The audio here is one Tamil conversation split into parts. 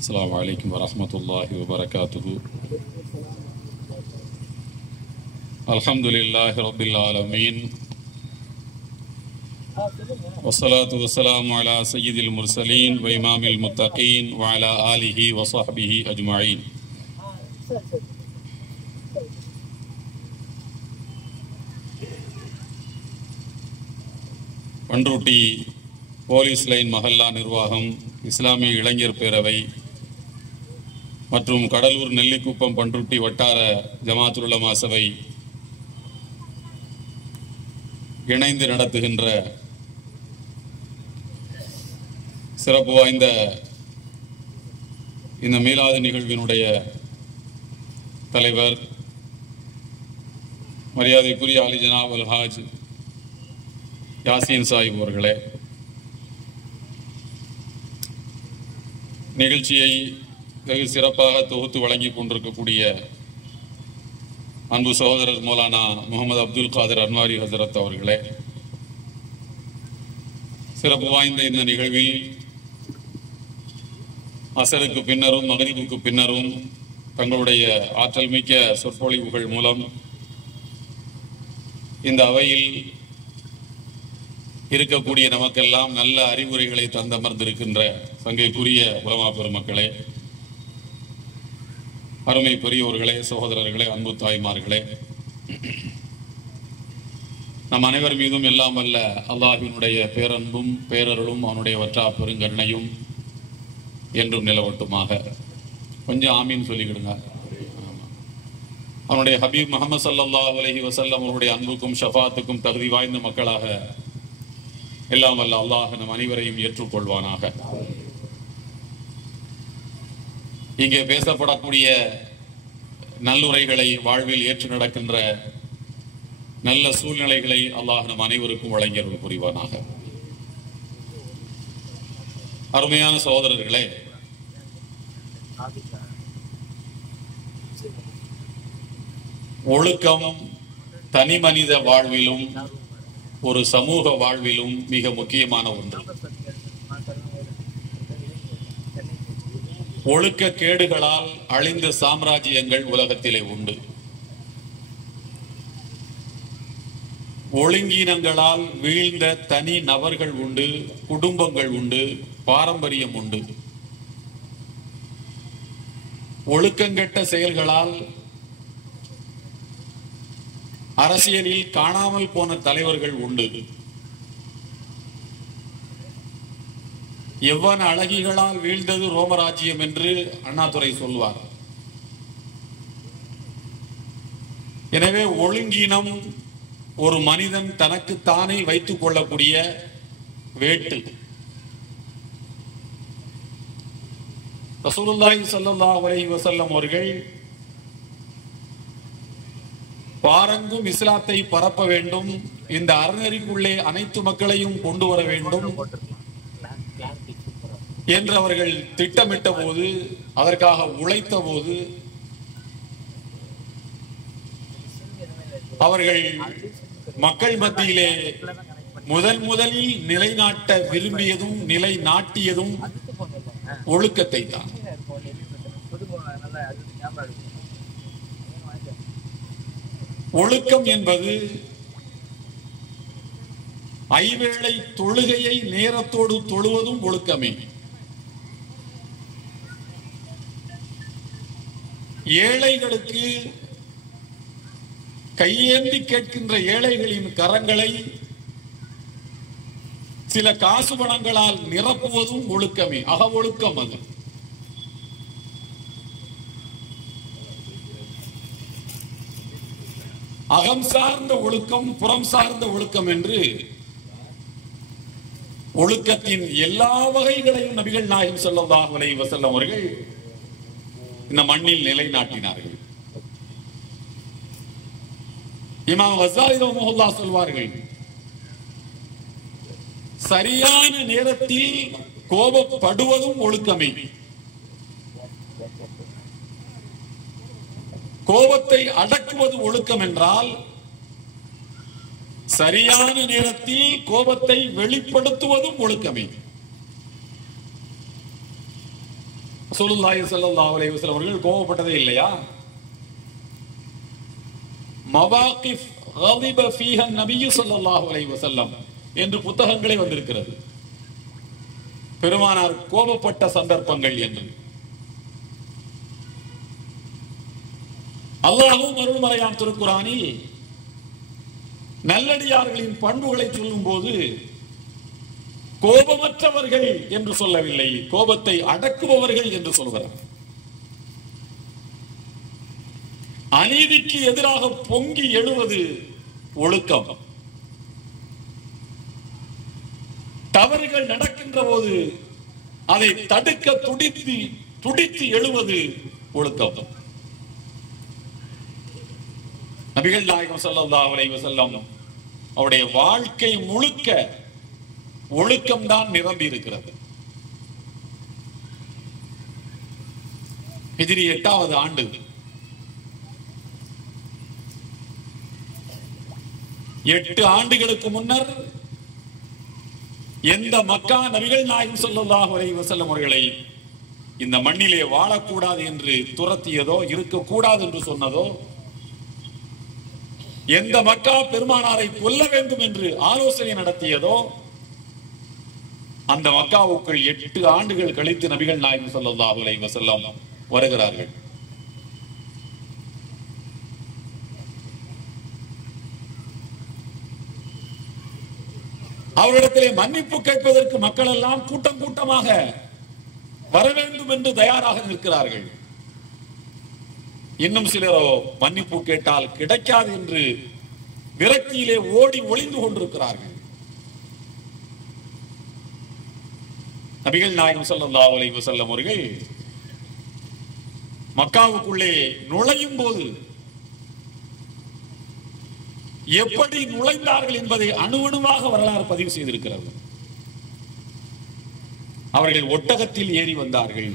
السلام عليكم ورحمة الله وبركاته. الحمد لله رب العالمين والصلاة والسلام على سيد المرسلين وإمام المتقين وعلى آله وصحبه أجمعين. பண்ருட்டி போலீஸ் லைன் மஹல்லா நிர்வாகம், இஸ்லாமிய இளைஞர் பேரவை மற்றும் கடலூர் நெல்லிக்குப்பம் பண்ருட்டி வட்டார ஜமாத்துல் உலமா சபை இணைந்து நடத்துகின்ற சிறப்பு வாய்ந்த இந்த மீலாது நிகழ்வினுடைய தலைவர் மரியாதைக்குரிய அலி ஜனாப் அல்ஹாஜ் யாசீன் சாஹிப் அவர்களே, நிகழ்ச்சியை வெகு சிறப்பாக தொகுத்து வழங்கி கொண்டிருக்கக்கூடிய அன்பு சகோதரர் மௌலானா முகமது அப்துல் காதர் அன்வாரி ஹசரத் அவர்களே, சிறப்பு வாய்ந்த இந்த நிகழ்வில் அசருக்கு பின்னரும் மகரிபுக்கு பின்னரும் தங்களுடைய ஆற்றல் மிக்க சொற்பொழிவுகள் மூலம் இந்த அவையில் இருக்கக்கூடிய நமக்கெல்லாம் நல்ல அறிவுரைகளை தந்தமர்ந்திருக்கின்ற சங்கைக்குரிய உலமா பெருமக்களே, அருமை பெரியோர்களே, சகோதரர்களே, அன்பு தாய்மார்களே, நம் அனைவர் மீதும் எல்லாம் அல்ல அல்லாஹ்வினுடைய பேரன்பும் பேரருளும் அவனுடைய வற்றா பெருங்கருணையும் என்றும் நிலவட்டுமாக. கொஞ்சம் ஆமீன் சொல்லிக்கிடுங்க. அவனுடைய ஹபீப் முஹம்மது ஸல்லல்லாஹு அலைஹி வஸல்லம் அவருடைய அன்புக்கும் ஷஃபாத்துக்கும் தகுதி வாய்ந்த மக்களாக எல்லாம் அல்ல அல்லாஹ் நம் அனைவரையும் ஏற்றுக்கொள்வானாக. இங்கே பேசப்படக்கூடிய நல்லுரைகளை வாழ்வில் ஏற்று நடக்கின்ற நல்ல சூழ்நிலைகளை அல்லாஹ் நம் அனைவருக்கும் வழங்கியருள் புரிவானாக. அருமையான சகோதரர்களே, ஒழுக்கம் தனி மனித வாழ்விலும் ஒரு சமூக வாழ்விலும் மிக முக்கியமான ஒன்று. ஒழுக்க கேடுகளால் அழிந்த சாம்ராஜ்யங்கள் உலகத்திலே உண்டு. ஒழுங்கீனங்களால் வீழ்ந்த தனி நபர்கள் உண்டு, குடும்பங்கள் உண்டு, பாரம்பரியம் உண்டு. ஒழுக்கங்கெட்ட செயல்களால் அரசியலில் காணாமல் போன தலைவர்கள் உண்டு. எவ்வன அழகிகளால் வீழ்ந்தது ரோமராஜ்யம் என்று அண்ணாதுரை சொல்வார். எனவே ஒழுங்கீனம் ஒரு மனிதன் தனக்கு தானே வைத்துக் கொள்ளக்கூடிய வேட்டு. ரசூலுல்லாஹி ஸல்லல்லாஹு அலைஹி வஸல்லம் அவர்கள் பாரங்கும் இஸ்லாத்தை பரப்ப வேண்டும், இந்த அறநெறிக்குள்ளே அனைத்து மக்களையும் கொண்டு வர வேண்டும் என்று அவர்கள் திட்டமிட்ட போது, அதற்காக உழைத்த போது, அவர்கள் மக்கள் மத்தியிலே முதலில் நிலைநாட்ட விரும்பியதும் நிலைநாட்டியதும் ஒழுக்கத்தை தான். ஒழுக்கம் என்பது ஐவேளை தொழுகையை நேரத்தோடு தொழுவதும் ஒழுக்கமே. ஏழைகளுக்கு கையேந்தி கேட்கின்ற ஏழைகளின் கரங்களை சில காசு பணங்களால் நிரப்புவதும் ஒழுக்கமே. அக ஒழுக்கம் அது. அகம் சார்ந்த ஒழுக்கம், புறம் சார்ந்த ஒழுக்கம் என்று ஒழுக்கத்தின் எல்லா வகைகளையும் நபிகள் நாயகம் ஸல்லல்லாஹு அலைஹி வஸல்லம் அவர்கள் இந்த மண்ணில் நிலைநாட்டினார்கள். இமாம் கஸாலி ரஹ்மத்துல்லாஹி சொல்வார்கள், சரியான நேரத்தில் கோபப்படுவதும் ஒழுக்கமே. கோபத்தை அடக்குவது ஒழுக்கம் என்றால் சரியான நேரத்தில் கோபத்தை வெளிப்படுத்துவதும் ஒழுக்கமே. ரசூலுல்லாஹி ஸல்லல்லாஹு அலைஹி வஸல்லம் அவர்கள் கோபப்பட்டதே இல்லையா? மவாகிஃப் غضب فيها النبي صلى الله عليه وسلم என்று புத்தகங்களே வந்திருக்கிறது. பெருமானார் கோபப்பட்ட சந்தர்ப்பங்கள் என்று. அல்லாஹ்வும் அருள்மறையாம் திருக்குர்ஆனில் நல்லடியார்களின் பண்புகளை சொல்லும் போது கோபமற்றவர்கள் என்று சொல்லவில்லை, கோபத்தை அடக்குபவர்கள் என்று சொல்கிறார். அநீதிக்கு எதிராக பொங்கி எழுவது ஒழுக்கம். தவறுகள் நடக்கின்ற போது அதை தடுக்க துடித்து எழுவது ஒழுக்கம். நபிகள் நாயகம் ஸல்லல்லாஹு அலைஹி வஸல்லம் அவருடைய வாழ்க்கை முழுக்க ஒழுக்கம் தான் நிரம்பி இருக்கிறது. ஹிஜ்ரி 8வது ஆண்டு எட்டு ஆண்டுகளுக்கு முன்னர் எந்த மக்கா நபிகள் நாயகம் ஸல்லல்லாஹு அலைஹி வஸல்லம் அவர்களை இந்த மண்ணிலே வாழக்கூடாது என்று துரத்தியதோ, இருக்கக்கூடாது என்று சொன்னதோ, எந்த மக்கா பெருமானாரை கொல்ல வேண்டும் என்று ஆலோசனை நடத்தியதோ, அந்த மக்காவுக்குள் 8 ஆண்டுகள் கழித்து நபிகள் நாயகம் ஸல்லல்லாஹு அலைஹி வஸல்லம் வருகிறார்கள். அவரிடத்திலே மன்னிப்பு கேட்பதற்கு மக்கள் எல்லாம் கூட்டம் கூட்டமாக வர வேண்டும் என்று தயாராக நிற்கிறார்கள். இன்னும் சிலரோ மன்னிப்பு கேட்டால் கிடைக்காது என்று விரக்தியிலே ஓடி ஒளிந்து கொண்டிருக்கிறார்கள். நபிகள் நாயகம் ஸல்லல்லாஹு அலைஹி வஸல்லம் அவர்கள் மக்காவுக்குள்ளே நுழையும் போது எப்படி நுழைந்தார்கள் என்பதை அணுவணுவாக வரலாறு பதிவு செய்திருக்கிறது. அவர்கள் ஒட்டகத்தில் ஏறி வந்தார்கள்.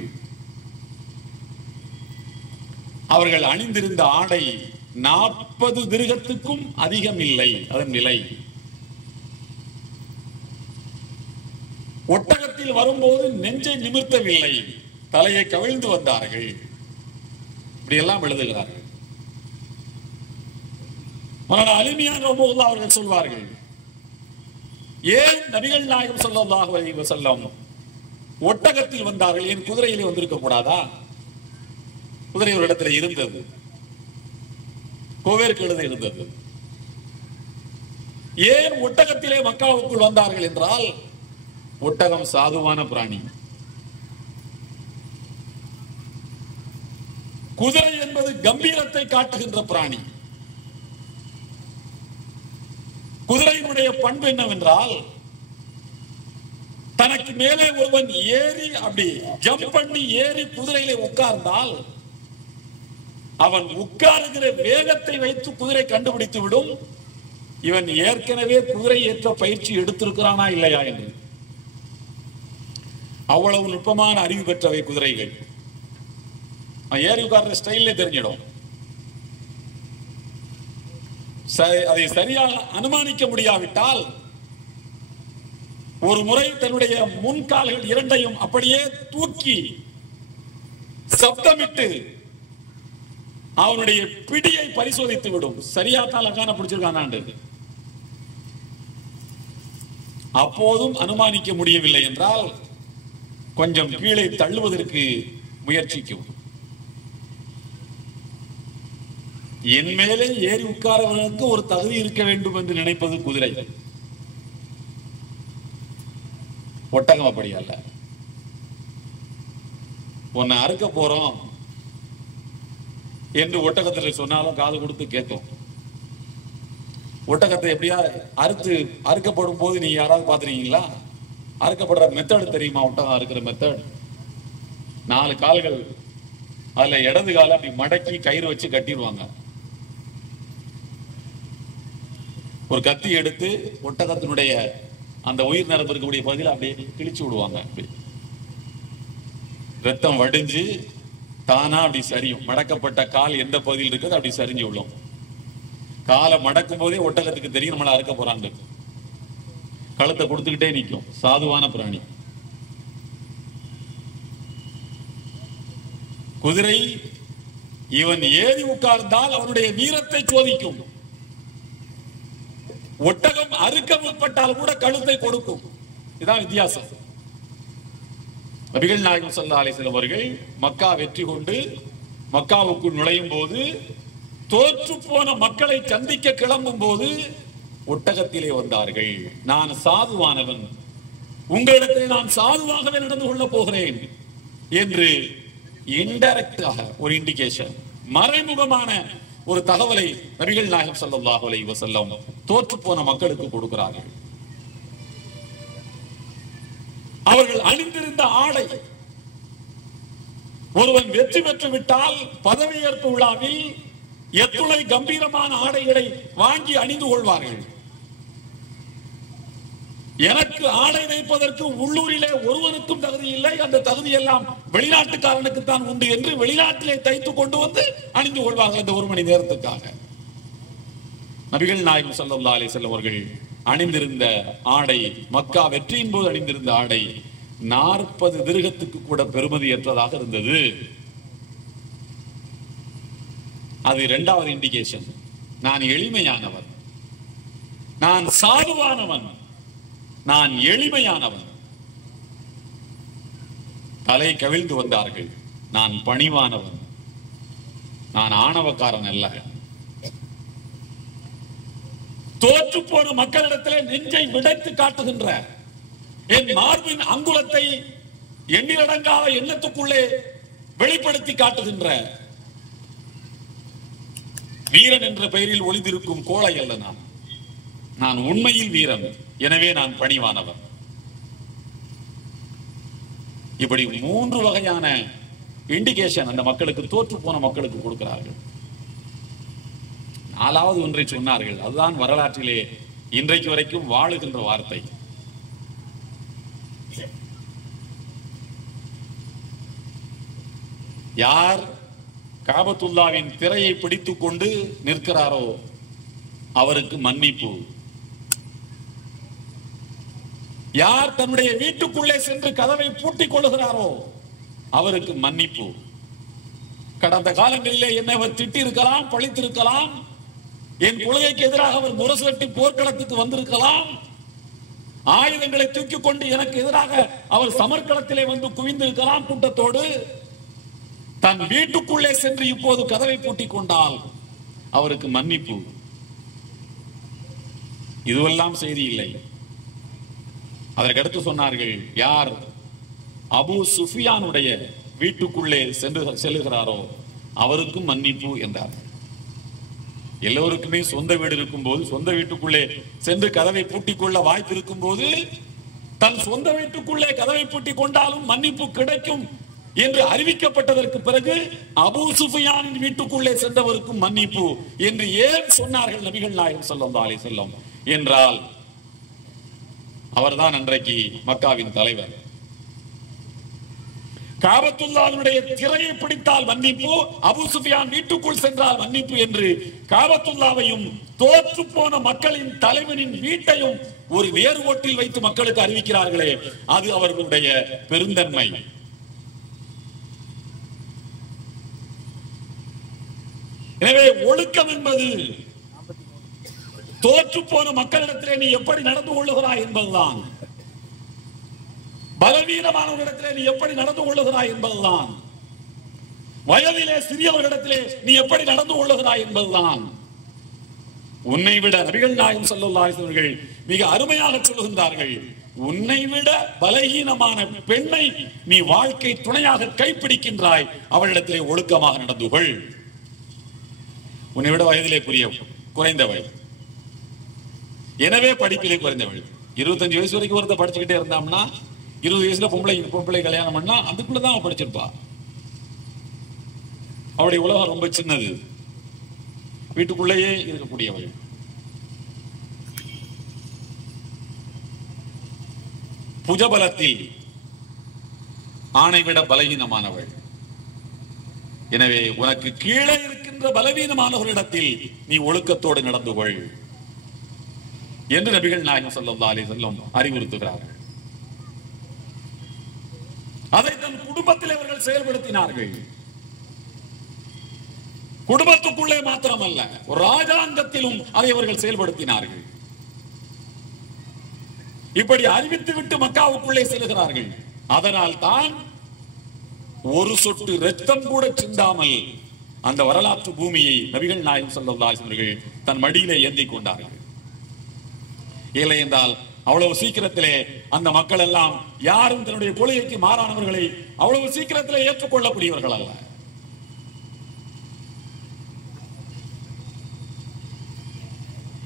அவர்கள் அணிந்திருந்த ஆடை 40 திர்ஹத்துக்கும் அதிகம் இல்லை அதன் விலை. ஒட்டகத்தில் வரும்போது நெஞ்சை நிமிர்த்தவில்லை, தலையை கவிழ்ந்து வந்தார்கள். இப்படி எல்லாம் எழுதுகிறார்கள். அலிமியான் அவர்கள் சொல்வார்கள், ஏன் நபிகள் நாயகம் ஸல்லல்லாஹு அலைஹி வஸல்லம் ஒட்டகத்தில் வந்தார்கள், ஏன் குதிரையிலே வந்திருக்க கூடாதா? குதிரை ஒரு இடத்துல இருந்தது, கோவேறு கழுத இருந்தது. ஏன் ஒட்டகத்திலே மக்காவுக்குள் வந்தார்கள் என்றால், ஒட்டகம் சாதுவான பிராணி. குதிரை என்பது கம்பீரத்தை காட்டுகின்ற பிராணி. குதிரையினுடைய பண்பு என்னவென்றால், தனக்கு மேலே ஒருவன் ஏறி அப்படி ஜம்ப் பண்ணி ஏறி குதிரையிலே உட்கார்ந்தால் அவன் உட்காருகிற வேகத்தை வைத்து குதிரை கண்டுபிடித்து விடும் இவன் ஏற்கனவே குதிரை ஏற்ற பயிற்சி எடுத்திருக்கிறானா இல்லையா என்று. அவ்வளவு நுட்பமான அறிவு பெற்றவை குதிரைகள். ஏறி உட்கார்ற ஸ்டைல்ல தெரிஞ்சிடும். அதை சரியாக அனுமானிக்க முடியாவிட்டால் ஒரு முறை தன்னுடைய முன்கால்கள் இரண்டையும் அப்படியே தூக்கி சப்தமிட்டு அவனுடைய பிடியை பரிசோதித்து விடும். சரியாத்தால் அங்கான பிடிச்சிருக்கானாண்டு. அப்போதும் அனுமானிக்க முடியவில்லை என்றால் கொஞ்சம் கீழே தள்ளுவதற்கு முயற்சிக்கும். என் மேலே ஏறி உட்காரவனுக்கு ஒரு தகுதி இருக்க வேண்டும் என்று நினைப்பது குதிரை. ஒட்டகம் அப்படி அல்ல. உன்னை அறுக்க போறோம் என்று ஒட்டகத்தில் சொன்னாலும் காது கொடுத்து கேட்கும். ஒட்டகத்தை எப்படியா அறுக்கப்படும் போது நீ யாராவது பாத்துருக்கீங்களா? அறுக்கப்படுற மெத்தட் தெரியுமா? ஒட்டகம் அறுக்கிற மெத்தட், 4 கால்கள், அதுல இடது கால அப்படி மடக்கி கயிறு வச்சு கட்டிடுவாங்க. ஒரு கத்தி எடுத்து ஒட்டகத்தினுடைய அந்த உயிர் நரம்பு இருக்கக்கூடிய பகுதியில் அப்படியே கிழிச்சு விடுவாங்க. அப்படி ரத்தம் வடிஞ்சு தானா அப்படி சரியும். மடக்கப்பட்ட கால் எந்த பகுதியில் இருக்குது அப்படி சரிஞ்சு விடும். காலை மடக்கும் போதே ஒட்டகத்துக்கு தெரியும் நம்மள அறுக்க போறாங்க. கழுத்தை கொடுத்துக்கிட்டே நிற்கும். சாதுவான பிராணி. குதிரை இவன் ஏறி உட்கார்ந்தால் அவனுடைய வீரத்தை சோதிக்கும். ஒட்டகம் அறுக்க முற்பட்டால் கூட கழுத்தை கொடுக்கும். இதுதான் வித்தியாசம். நபிகள் நாயகம் ஸல்லல்லாஹு அலைஹி வஸல்லம் அவர்கள் மக்கா வெற்றி கொண்டு மக்காவுக்குள் நுழையும் போது, தோற்று போன மக்களை சந்திக்க கிளம்பும் போது ஒட்டகத்திலே வந்தார்கள். நான் சாதுவானவன், உங்களிடத்தில் நான் சாதுவாகவே நடந்து கொள்ள போகிறேன் என்று இன்டைரக்டாக ஒரு இண்டிகேஷன், மறைமுகமான ஒரு தகவலை நபிகள் நாயகம் ஸல்லல்லாஹு அலைஹி வஸல்லம் தோற்று போன மக்களுக்கு கொடுக்கிறார்கள். அவர்கள் அணிந்திருந்த ஆடை, ஒருவன் வெற்றி பெற்று விட்டால் பதவியேற்பு விழாவில் எத்துணை கம்பீரமான ஆடைகளை வாங்கி அணிந்து கொள்வார்கள். எனக்கு ஆடை வைப்பதற்கு உள்ளூரிலே ஒருவருக்கும் தகுதி இல்லை, அந்த தகுதி எல்லாம் வெளிநாட்டுக்காரனுக்கு தான் உண்டு என்று வெளிநாட்டிலே தைத்து கொண்டு வந்து அணிந்து கொள்வார்கள் அந்த ஒரு மணி நேரத்துக்காக. நபிகள் நாயகம் ஸல்லல்லாஹு அலைஹி வஸல்லம் அவர்கள் அணிந்திருந்த ஆடை, மக்கா வெற்றியின் போது அணிந்திருந்த ஆடை 40 திர்ஹத்துக்கு கூட பெறுமதி ஏற்றதாக இருந்தது. அது இரண்டாவது இண்டிகேஷன். நான் எளிமையானவன், நான் சாதுவானவன், நான் எளிமையானவன். தலை கவிழ்ந்து வந்தார்கள். நான் பணிவானவன், நான் ஆணவக்காரன் அல்ல. தோற்று போன மக்களிடத்திலே நெஞ்சை விடைத்து காட்டுகின்ற, என் மார்பின் அங்குலத்தை எண்ணிலடங்காத எண்ணத்துக்குள்ளே வெளிப்படுத்தி காட்டுகின்ற வீரன் என்ற பெயரில் ஒளிந்திருக்கும் கோழை அல்ல நான். நான் உண்மையில் வீரன், எனவே நான் பணிவானவன். இப்படி 3 வகையான இண்டிகேஷன் அந்த மக்களுக்கு, தோற்று போன மக்களுக்கு கொடுக்கிறார்கள். 4வது ஒன்றை சொன்னார்கள். அதுதான் வரலாற்றிலே இன்றைக்கு வரைக்கும் வாழுகின்ற வார்த்தை. யார் காபத்துல்லாவின் திரையை பிடித்துக் கொண்டு நிற்கிறாரோ அவருக்கு மன்னிப்பு. யார் தன்னுடைய வீட்டுக்குள்ளே சென்று கதவை பூட்டிக் கொள்ளுகிறாரோ அவருக்கு மன்னிப்பு. கடந்த காலங்களிலே என்னை அவர் திட்டி இருக்கலாம், பழித்திருக்கலாம், என் கொள்கைக்கு எதிராக அவர் முரசொட்டி போர்க்களத்துக்கு வந்திருக்கலாம், ஆயுதங்களை தூக்கிக் கொண்டு எனக்கு எதிராக அவர் சமர்க்களத்திலே வந்து குவிந்திருக்கலாம் கூட்டத்தோடு. தன் வீட்டுக்குள்ளே சென்று இப்போது கதவை பூட்டிக் கொண்டால் அவருக்கு மன்னிப்பு. இதுவெல்லாம் செய்தி இல்லை. அதற்கடுத்து சொன்னார்கள், யார் அபூ சுஃபியானுடைய வீட்டுக்குள்ளே செல்லுகிறாரோ அவருக்கும் மன்னிப்பு என்றார். எல்லோருக்குமே சொந்த வீடு இருக்கும் போது, சொந்த வீட்டுக்குள்ளே சென்று கதவை பூட்டிக் கொள்ள வாய்ப்பு இருக்கும் போது, தன் சொந்த வீட்டுக்குள்ளே கதவை பூட்டிக் கொண்டாலும் மன்னிப்பு கிடைக்கும் என்று அறிவிக்கப்பட்டதற்கு பிறகு அபூ சுஃபியானின் வீட்டுக்குள்ளே சென்றவருக்கும் மன்னிப்பு என்று ஏன் சொன்னார்கள் நபிகள் நாயகம் ஸல்லல்லாஹு அலைஹி வஸல்லம் என்றால், அவர்தான் அன்றைக்கு மக்காவின் தலைவர். காபத்துல்லாஹ்வுடைய திரையை பிடித்தால் மன்னிப்பு, அபூ சுஃபியான் வீட்டுக்குள் சென்றால் மன்னிப்பு என்று காபத்துல்லாவையும் தோற்று போன மக்களின் தலைவனின் வீட்டையும் ஒரு நேர்கோட்டில் வைத்து மக்களுக்கு அறிவிக்கிறார்களே, அது அவர்களுடைய பெருந்தன்மை. எனவே ஒழுக்கம் என்பது தோற்று போன மக்களிடத்திலே நீ எப்படி நடந்து கொள்ளுகிறாய் என்பதுதான், பலவீனமானவர்களிடத்திலே நீ எப்படி நடந்து கொள்ளுகிறாய் என்பதுதான், வயதிலே சிறியவர்களிடத்திலே நீ எப்படி நடந்து கொள்ளுகிறாய் என்பதுதான். உன்னை விட நபிகள் நாயகம் ஸல்லல்லாஹு அலைஹி வஸல்லம் அவர்கள் மிக அருமையாக சொல்லுகின்றார்கள், உன்னை விட பலகீனமான பெண்ணை நீ வாழ்க்கை துணையாக கைப்பிடிக்கின்றாய், அவளிடத்திலே ஒழுக்கமாக நடந்து கொள். உன்னை விட வயதிலே குறைந்தவள், எனவே படிப்பிலே குறைந்தவள். 25 வயசு வரைக்கும் ஒருத்தர் படிச்சுக்கிட்டே இருந்தாம்னா 20 வயசுல பொம்பளை கல்யாணம் பண்ணா அதுக்குள்ளதான் அவன் படிச்சிருப்பா. அவளுடைய உலகம் ரொம்ப சின்னது, வீட்டுக்குள்ளேயே இருக்கக்கூடியவள். புஜபலத்தில் ஆணை விட பலகீனமானவள். எனவே உனக்கு கீழே இருக்கின்ற பலவீனமானவர்களிடத்தில் நீ ஒழுக்கத்தோடு நடந்து கொள் என்று நபிகள் நாயகம் ஸல்லல்லாஹு அலைஹி வஸல்லம் அறிவுறுத்துகிறார்கள். அதை தன் குடும்பத்தில் அவர்கள் செயல்படுத்தினார்கள். குடும்பத்துக்குள்ளே மாத்திரமல்ல, ஒரு ராஜாங்கத்திலும் அதை அவர்கள் செயல்படுத்தினார்கள். இப்படி அறிவித்து விட்டு மக்காவுக்குள்ளே செல்கிறார்கள். அதனால் தான் ஒரு சொட்டு ரத்தம் கூட சிந்தாமல் அந்த வரலாற்று பூமியை நபிகள் நாயகம் ஸல்லல்லாஹு அலைஹி வஸல்லம் தன் மடியிலே ஏந்தி கொண்டார்கள். இல்லை என்றால் அவ்வளவு சீக்கிரத்திலே அந்த மக்கள் எல்லாம் யாரும் தன்னுடைய கொள்கைக்கு மாறானவர்களை அவ்வளவு சீக்கிரத்திலே ஏற்றுக்கொள்ளக்கூடியவர்கள் அல்ல.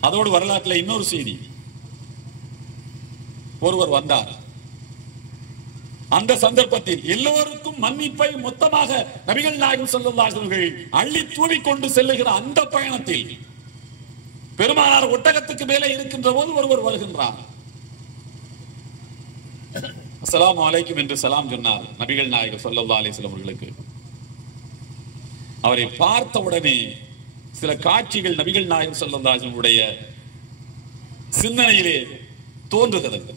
அதோடு வரலாற்றில் இன்னொரு செய்தி, ஒருவர் வந்தார். அந்த சந்தர்ப்பத்தில் எல்லோருக்கும் மன்னிப்பை மொத்தமாக நபிகள் நாயகம் ஸல்லல்லாஹு அலைஹி வஸல்லம் அள்ளி தூவி கொண்டு செல்லுகிற அந்த பயணத்தில் பெருமானார் ஒட்டகத்துக்கு மேலே இருக்கின்ற போது ஒருவர் வருகின்றார். அஸ்ஸலாமு அலைக்கும் என்று சலாம் சொன்னார் நபிகள் நாயகம் ஸல்லல்லாஹு அலைஹி வஸல்லம் அவர்களுக்கு. அவரை பார்த்த உடனே சில காட்சிகள் நபிகள் நாயகம் ஸல்லல்லாஹு அலைஹி வஸல்லம் உடைய சிந்தனையிலே தோன்றுகிறது.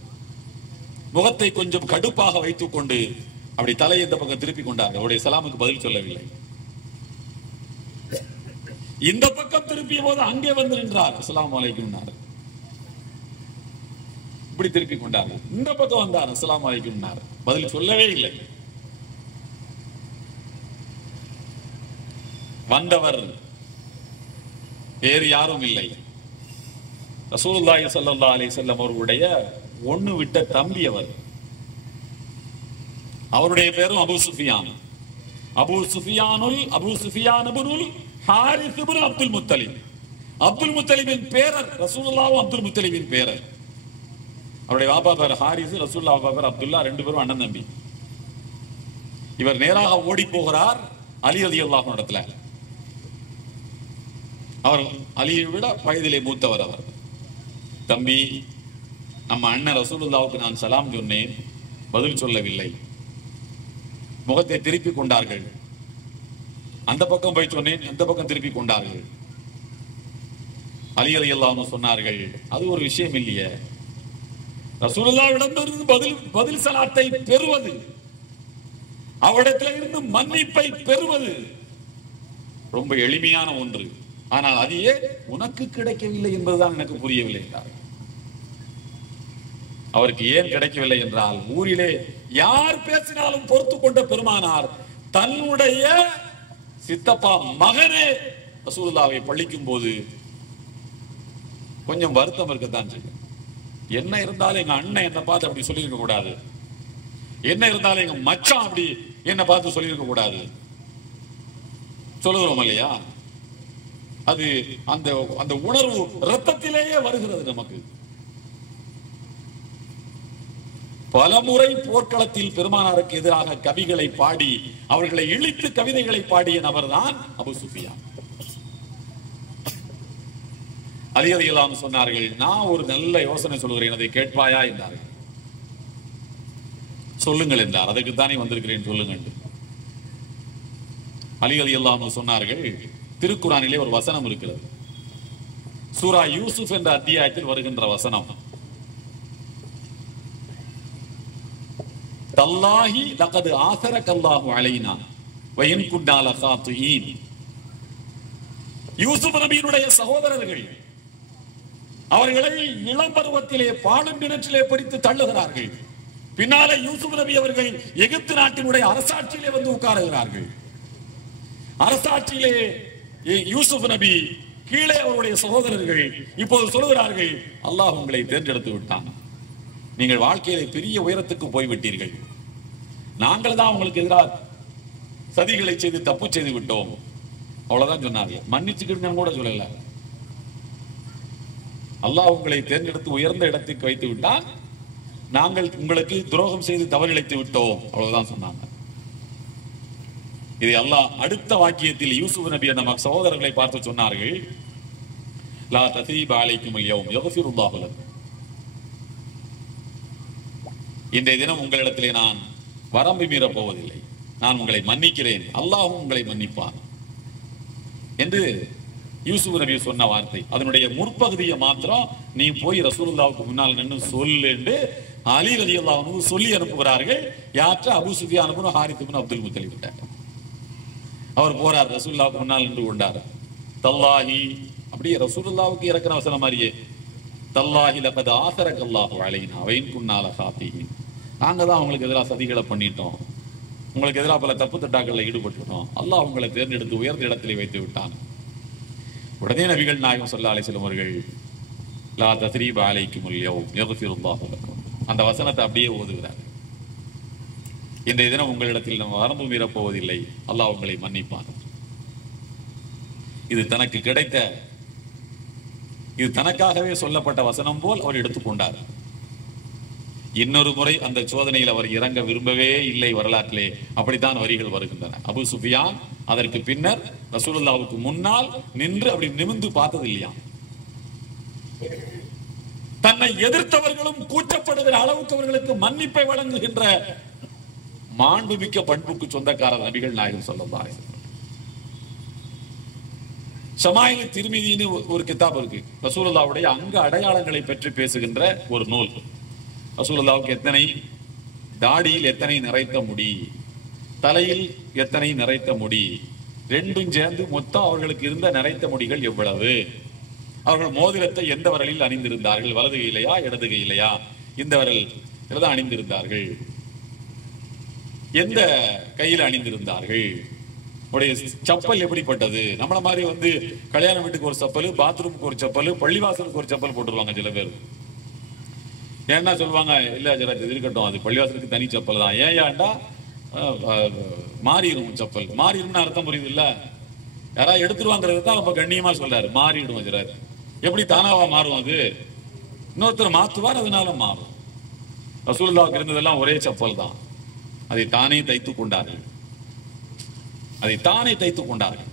முகத்தை கொஞ்சம் கடுப்பாக வைத்துக் கொண்டு அப்படி தலையை இந்த பக்கம் திருப்பி கொண்டார். அவருடைய சலாமுக்கு பதில் சொல்லவில்லை. இந்த பக்கம் திருப்பிய போது அங்கே வந்து நின்றார். அஸ்ஸலாமு அலைக்கும், இப்படி திருப்பி கொண்டார். இந்த பக்கம் வந்தார். அஸ்ஸலாமு அலைக்கும், பதில் சொல்லவே இல்லை. வந்தவர் வேறு யாரும் இல்லை, ரசூலுல்லாஹி ஸல்லல்லாஹு அலைஹி வஸல்லம் அவர்களுடைய ஒண்ணு விட்ட தம்பி அவர். அவருடைய பேரும் அபூ சுஃபியான். அபூ சுஃபியான் இப்னுல் ஹாரிஸ் இப்னு அப்துல் முத்தலிப். அப்துல் முத்தலிபின் பேரர் ரசூலுல்லாஹ், அப்துல் முத்தலிபின் பேரர். அவருடைய வாப்பா பேர் ஹாரிஸ், ரசூலுல்லாஹ் பேர் அப்துல்லா, ரெண்டு பேரும் அண்ணன் தம்பி. இவர் நேராக ஓடி போகிறார் அலி ரலியல்லாஹு இடத்துல. அவர் அலியை விட வயதிலே மூத்தவர். அவர் தம்பி, நம்ம அண்ணன் ரசூலுல்லாஹ்வுக்கு நான் சலாம் சொன்னேன், பதில் சொல்லவில்லை. முகத்தை திருப்பி கொண்டார்கள். அந்த பக்கம் போய் சொன்னேன், அந்த பக்கம் திருப்பி கொண்டார்கள். அலி ரலியல்லாஹு அன்ஹு சொன்னார்கள், அது ஒரு விஷயம் இல்லையே, ரசூலுல்லாஹ்விடமிருந்து பதில் சலாத்தை பெறுவது, அவரிடத்தில் இருந்து மன்னிப்பை பெறுவது ரொம்ப எளிமையான ஒன்று. ஆனால் அது ஏன் உனக்கு கிடைக்கவில்லை என்பதுதான் எனக்கு புரியவில்லை என்றார். அவருக்கு ஏன் கிடைக்கவில்லை என்றால், ஊரிலே யார் பேசினாலும் பொறுத்து கொண்ட பெருமானார் தன்னுடைய சித்தப்பா மகனே ரசூலுல்லாஹ்வை பழிக்கும் போது கொஞ்சம் வருத்தம் இருக்கத்தான் செய்யும். என்ன இருந்தாலும் எங்க அண்ணன் என்ன பார்த்து அப்படி சொல்லியிருக்க கூடாது, என்ன இருந்தாலும் எங்க மச்சான் அப்படி என்ன பார்த்து சொல்லியிருக்க கூடாது சொல்லுகிறோம் இல்லையா? அது அந்த அந்த உணர்வு ரத்தத்திலேயே வருகிறது நமக்கு. பலமுறை போர்க்களத்தில் பெருமானாருக்கு எதிராக கவிகளை பாடி அவர்களை இழித்து கவிதைகளை பாடிய நபர்தான் அபூ சுஃபியான். அலி ரலியல்லாஹு அன்ஹு சொன்னார்கள், நான் ஒரு நல்ல யோசனை சொல்கிறேன், அதை கேட்பாயா என்றார்கள். சொல்லுங்கள் என்றார். அதுக்கு தானே வந்திருக்கிறேன், சொல்லுங்கள். அலி ரலியல்லாஹு அன்ஹு சொன்னார்கள், திருக்குர்ஆனிலே ஒரு வசனம் இருக்கிறது, சூரா யூசுப் என்ற அத்தியாயத்தில் வருகின்ற வசனம், தல்லாஹி லகத் ஆஸரக்கல்லாஹு அலைனா வ இன் குன்னா லகாத்திஈன். யூசுப் நபியினுடைய சகோதரர்கள் அவர்களை இளம் பருவத்திலே பாலும் கிணற்றிலே பிடித்து தள்ளுகிறார்கள். பின்னாலே யூசுப் நபி அவர்கள் எகிப்து நாட்டினுடைய அரசாட்சியிலே வந்து உட்காருகிறார்கள். அரசாட்சியிலே யூசுப் நபி கீழே அவருடைய சகோதரர்கள் இப்போது சொல்கிறார்கள், அல்லாஹ் உங்களை தேர்ந்தெடுத்து விட்டான், நீங்கள் வாழ்க்கையிலே பெரிய உயரத்துக்கு போய்விட்டீர்கள், நாங்கள் தான் உங்களுக்கு எதிராக சதிகளை செய்து தப்பு செய்து விட்டோம், அவ்வளவுதான் சொன்னார்கள். மன்னிச்சுக்கிட்டு கூட சொல்லல, அல்லாஹ் உங்களை தேர்ந்தெடுத்து உயர்ந்த இடத்துக்கு வைத்து விட்டால் நாங்கள் உங்களுக்கு துரோகம் செய்து தவறிழைத்து விட்டோம், அவ்வளவுதான் சொன்னாங்க. இதை அல்லாஹ் அடுத்த வாக்கியத்தில் யூசுப் நபி அந்த சகோதரர்களை பார்த்து சொன்னார்கள், லா தஸீப அலைக்கும் அல்-யௌம் யக்ஃபிருல்லாஹு லக்கும். இன்றைய தினம் உங்களிடத்திலே நான் வரம்பு மீறப் போவதில்லை, நான் உங்களை மன்னிக்கிறேன், அல்லாஹ்வும் உங்களை மன்னிப்பான் என்று யூசுப் நபி சொன்ன வார்த்தை. அதனுடைய முற்பகுதியை மாத்திரம் நீ போய் ரசூலுல்லாஹ்வுக்கு முன்னால் நின்று சொல்லு என்று அலி ரலியல்லாஹு அன்ஹு சொல்லி அனுப்புகிறார்கள். யாற்ற அபூ சுஃபியான் இப்னு ஹாரிஸ் இப்னு அப்துல் முத்தலிப். அவர் போறார், ரசூலுல்லாஹ்வுக்கு முன்னால் நின்று கொண்டார். தல்லாஹி, அப்படியே ரசூலுல்லாஹ்வுக்கு இறக்குற வசனம் மாதிரியே, தல்லாஹி லகத் ஆஸரக்கல்லாஹு அலைனா வ இன் குன்னா லகாதீன். நாங்க தான் உங்களுக்கு எதிராக சதிகளை பண்ணிட்டோம், உங்களுக்கு எதிராக பல தப்பு தட்டாக்களில் ஈடுபட்டுட்டோம், அல்லாஹ் உங்களை தேர்ந்தெடுத்து உயர்ந்த இடத்திலே வைத்து விட்டான். உடனே நபிகள் நாயகம் ஸல்லல்லாஹு அலைஹி வஸல்லம் அவர்கள் லா தஸ்ரீப அலைக்குமுல் யௌம் யக்ஃபிருல்லாஹு லக்கும், அந்த வசனத்தை அப்படியே ஓதுகிறார். இன்றைய தினம் உங்களிடத்தில் நம்ம வரம்பு மீறப் போவதில்லை, அல்லாஹ் உங்களை மன்னிப்பான். இது தனக்கு கிடைத்த, இது தனக்காகவே சொல்லப்பட்ட வசனம் போல் அவர் எடுத்துக்கொண்டார். இன்னொரு முறை அந்த சோதனையில் அவர் இறங்க விரும்பவே இல்லை. வரலாற்றிலே அப்படித்தான் வரிகள் வருகின்றன. அபூ சுஃபியான் அதற்கு பின்னர் ரசூலுல்லாஹ்வுக்கு முன்னால் நின்று அப்படி நிமிர்ந்து பார்த்தது இல்லையா. தன்னை எதிர்த்தவர்களும் கூச்சப்படுகிற அளவுக்கு அவர்களுக்கு மன்னிப்பை வழங்குகின்ற மாண்புமிக்க பண்புக்கு சொந்தக்காரர் நபிகள் நாயகம் ஸல்லல்லாஹு அலைஹி வஸல்லம். ஷமாயில் திர்மிதின்னு ஒரு கிதாப் இருக்கு, ரசூலுல்லாஹ்வுடைய அங்க அடையாளங்களை பற்றி பேசுகின்ற ஒரு நூல். ரசூலுல்லாஹ்வுக்கு எத்தனை தாடியில் எத்தனை நிறைத்த முடி, தலையில் எத்தனை நிறைத்த முடி, ரெண்டும் சேர்ந்து மொத்தம் அவர்களுக்கு இருந்த நிறைத்த முடிகள் எவ்வளவு, அவர்கள் மோதிரத்தை எந்த விரலில் அணிந்திருந்தார்கள், வலது கையிலையா இடது கையிலையா, இந்த விரல் தான் அணிந்திருந்தார்கள், எந்த கையில் அணிந்திருந்தார்கள், உடைய சப்பல் எப்படிப்பட்டது. நம்மள மாதிரி கல்யாண வீட்டுக்கு ஒரு சப்பல், பாத்ரூமுக்கு ஒரு சப்பல், பள்ளிவாசலுக்கு ஒரு சப்பல் போட்டுருவாங்க சில பேர். ஏன்னா சொல்லுவாங்க, இல்ல ஜரத் இது இருக்கட்டும், அது பள்ளிவாசலுக்கு தனி சப்பல் தான். ஏன்டா மாறிடும் சப்பல், மாறிடும்னு அர்த்தம் புரியுது இல்ல, யாராவது எடுத்துருவாங்கிறது தான் ரொம்ப கண்ணியமா சொல்றாரு. மாறிடும் ஜரத், எப்படி தானாவா மாறும், அது இன்னொருத்தர் மாத்துவார், அதனால மாறும். ரசூலுல்லாஹ்வுக்கு இருந்ததெல்லாம் ஒரே சப்பல் தான், அதை தானே தைத்துக் கொண்டார்கள், அதை தானே தைத்துக் கொண்டார்கள்.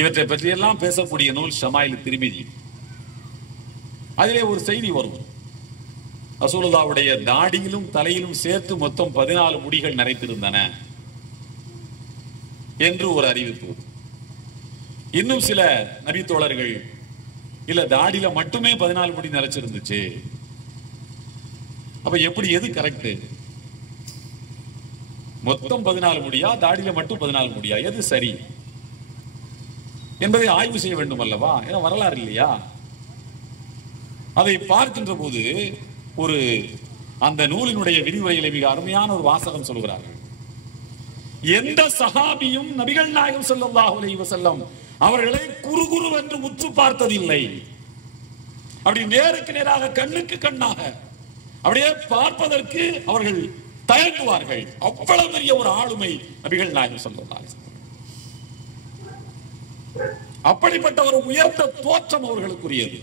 இவற்றை பற்றியெல்லாம் பேசக்கூடிய நூல் ஷமாயில் திர்மிதி. அதிலே ஒரு செய்தி வரும், ரசூலுல்லாஹ்வுடைய தாடியிலும் தலையிலும் சேர்த்து மொத்தம் 14 முடிகள் நிறைத்திருந்தன என்று ஒரு அறிவிப்பு. இன்னும் சில நபி தோழர்கள் இல்ல தாடியில மட்டுமே 14 முடி நிறைச்சிருந்துச்சு. அப்ப எப்படி, எது கரெக்ட்? மொத்தம் 14 முடியா, தாடியில மட்டும் 14 முடியா, எது சரி என்பதை ஆய்வு செய்ய வேண்டும் அல்லவா? ஏன்னா வரலாறு இல்லையா? அதை பார்க்கின்ற போது ஒரு அந்த நூலினுடைய விரிவுரையிலே மிக அருமையான ஒரு வாசகம் சொல்கிறார்கள். எந்த சஹாபியும் நபிகள் நாயகம் ஸல்லல்லாஹு அலைஹி வஸல்லம் அவர்களை குறுகுறு என்று உற்று பார்த்ததில்லை. அப்படி நேருக்கு நேராக கண்ணுக்கு கண்ணாக அப்படியே பார்ப்பதற்கு அவர்கள் தயங்குவார்கள். அவ்வளவு பெரிய ஒரு ஆளுமை நபிகள் நாயகம் ஸல்லல்லாஹு அலைஹி வஸல்லம். அப்படிப்பட்ட ஒரு உயர்ந்த தோற்றம் அவர்களுக்குரியது.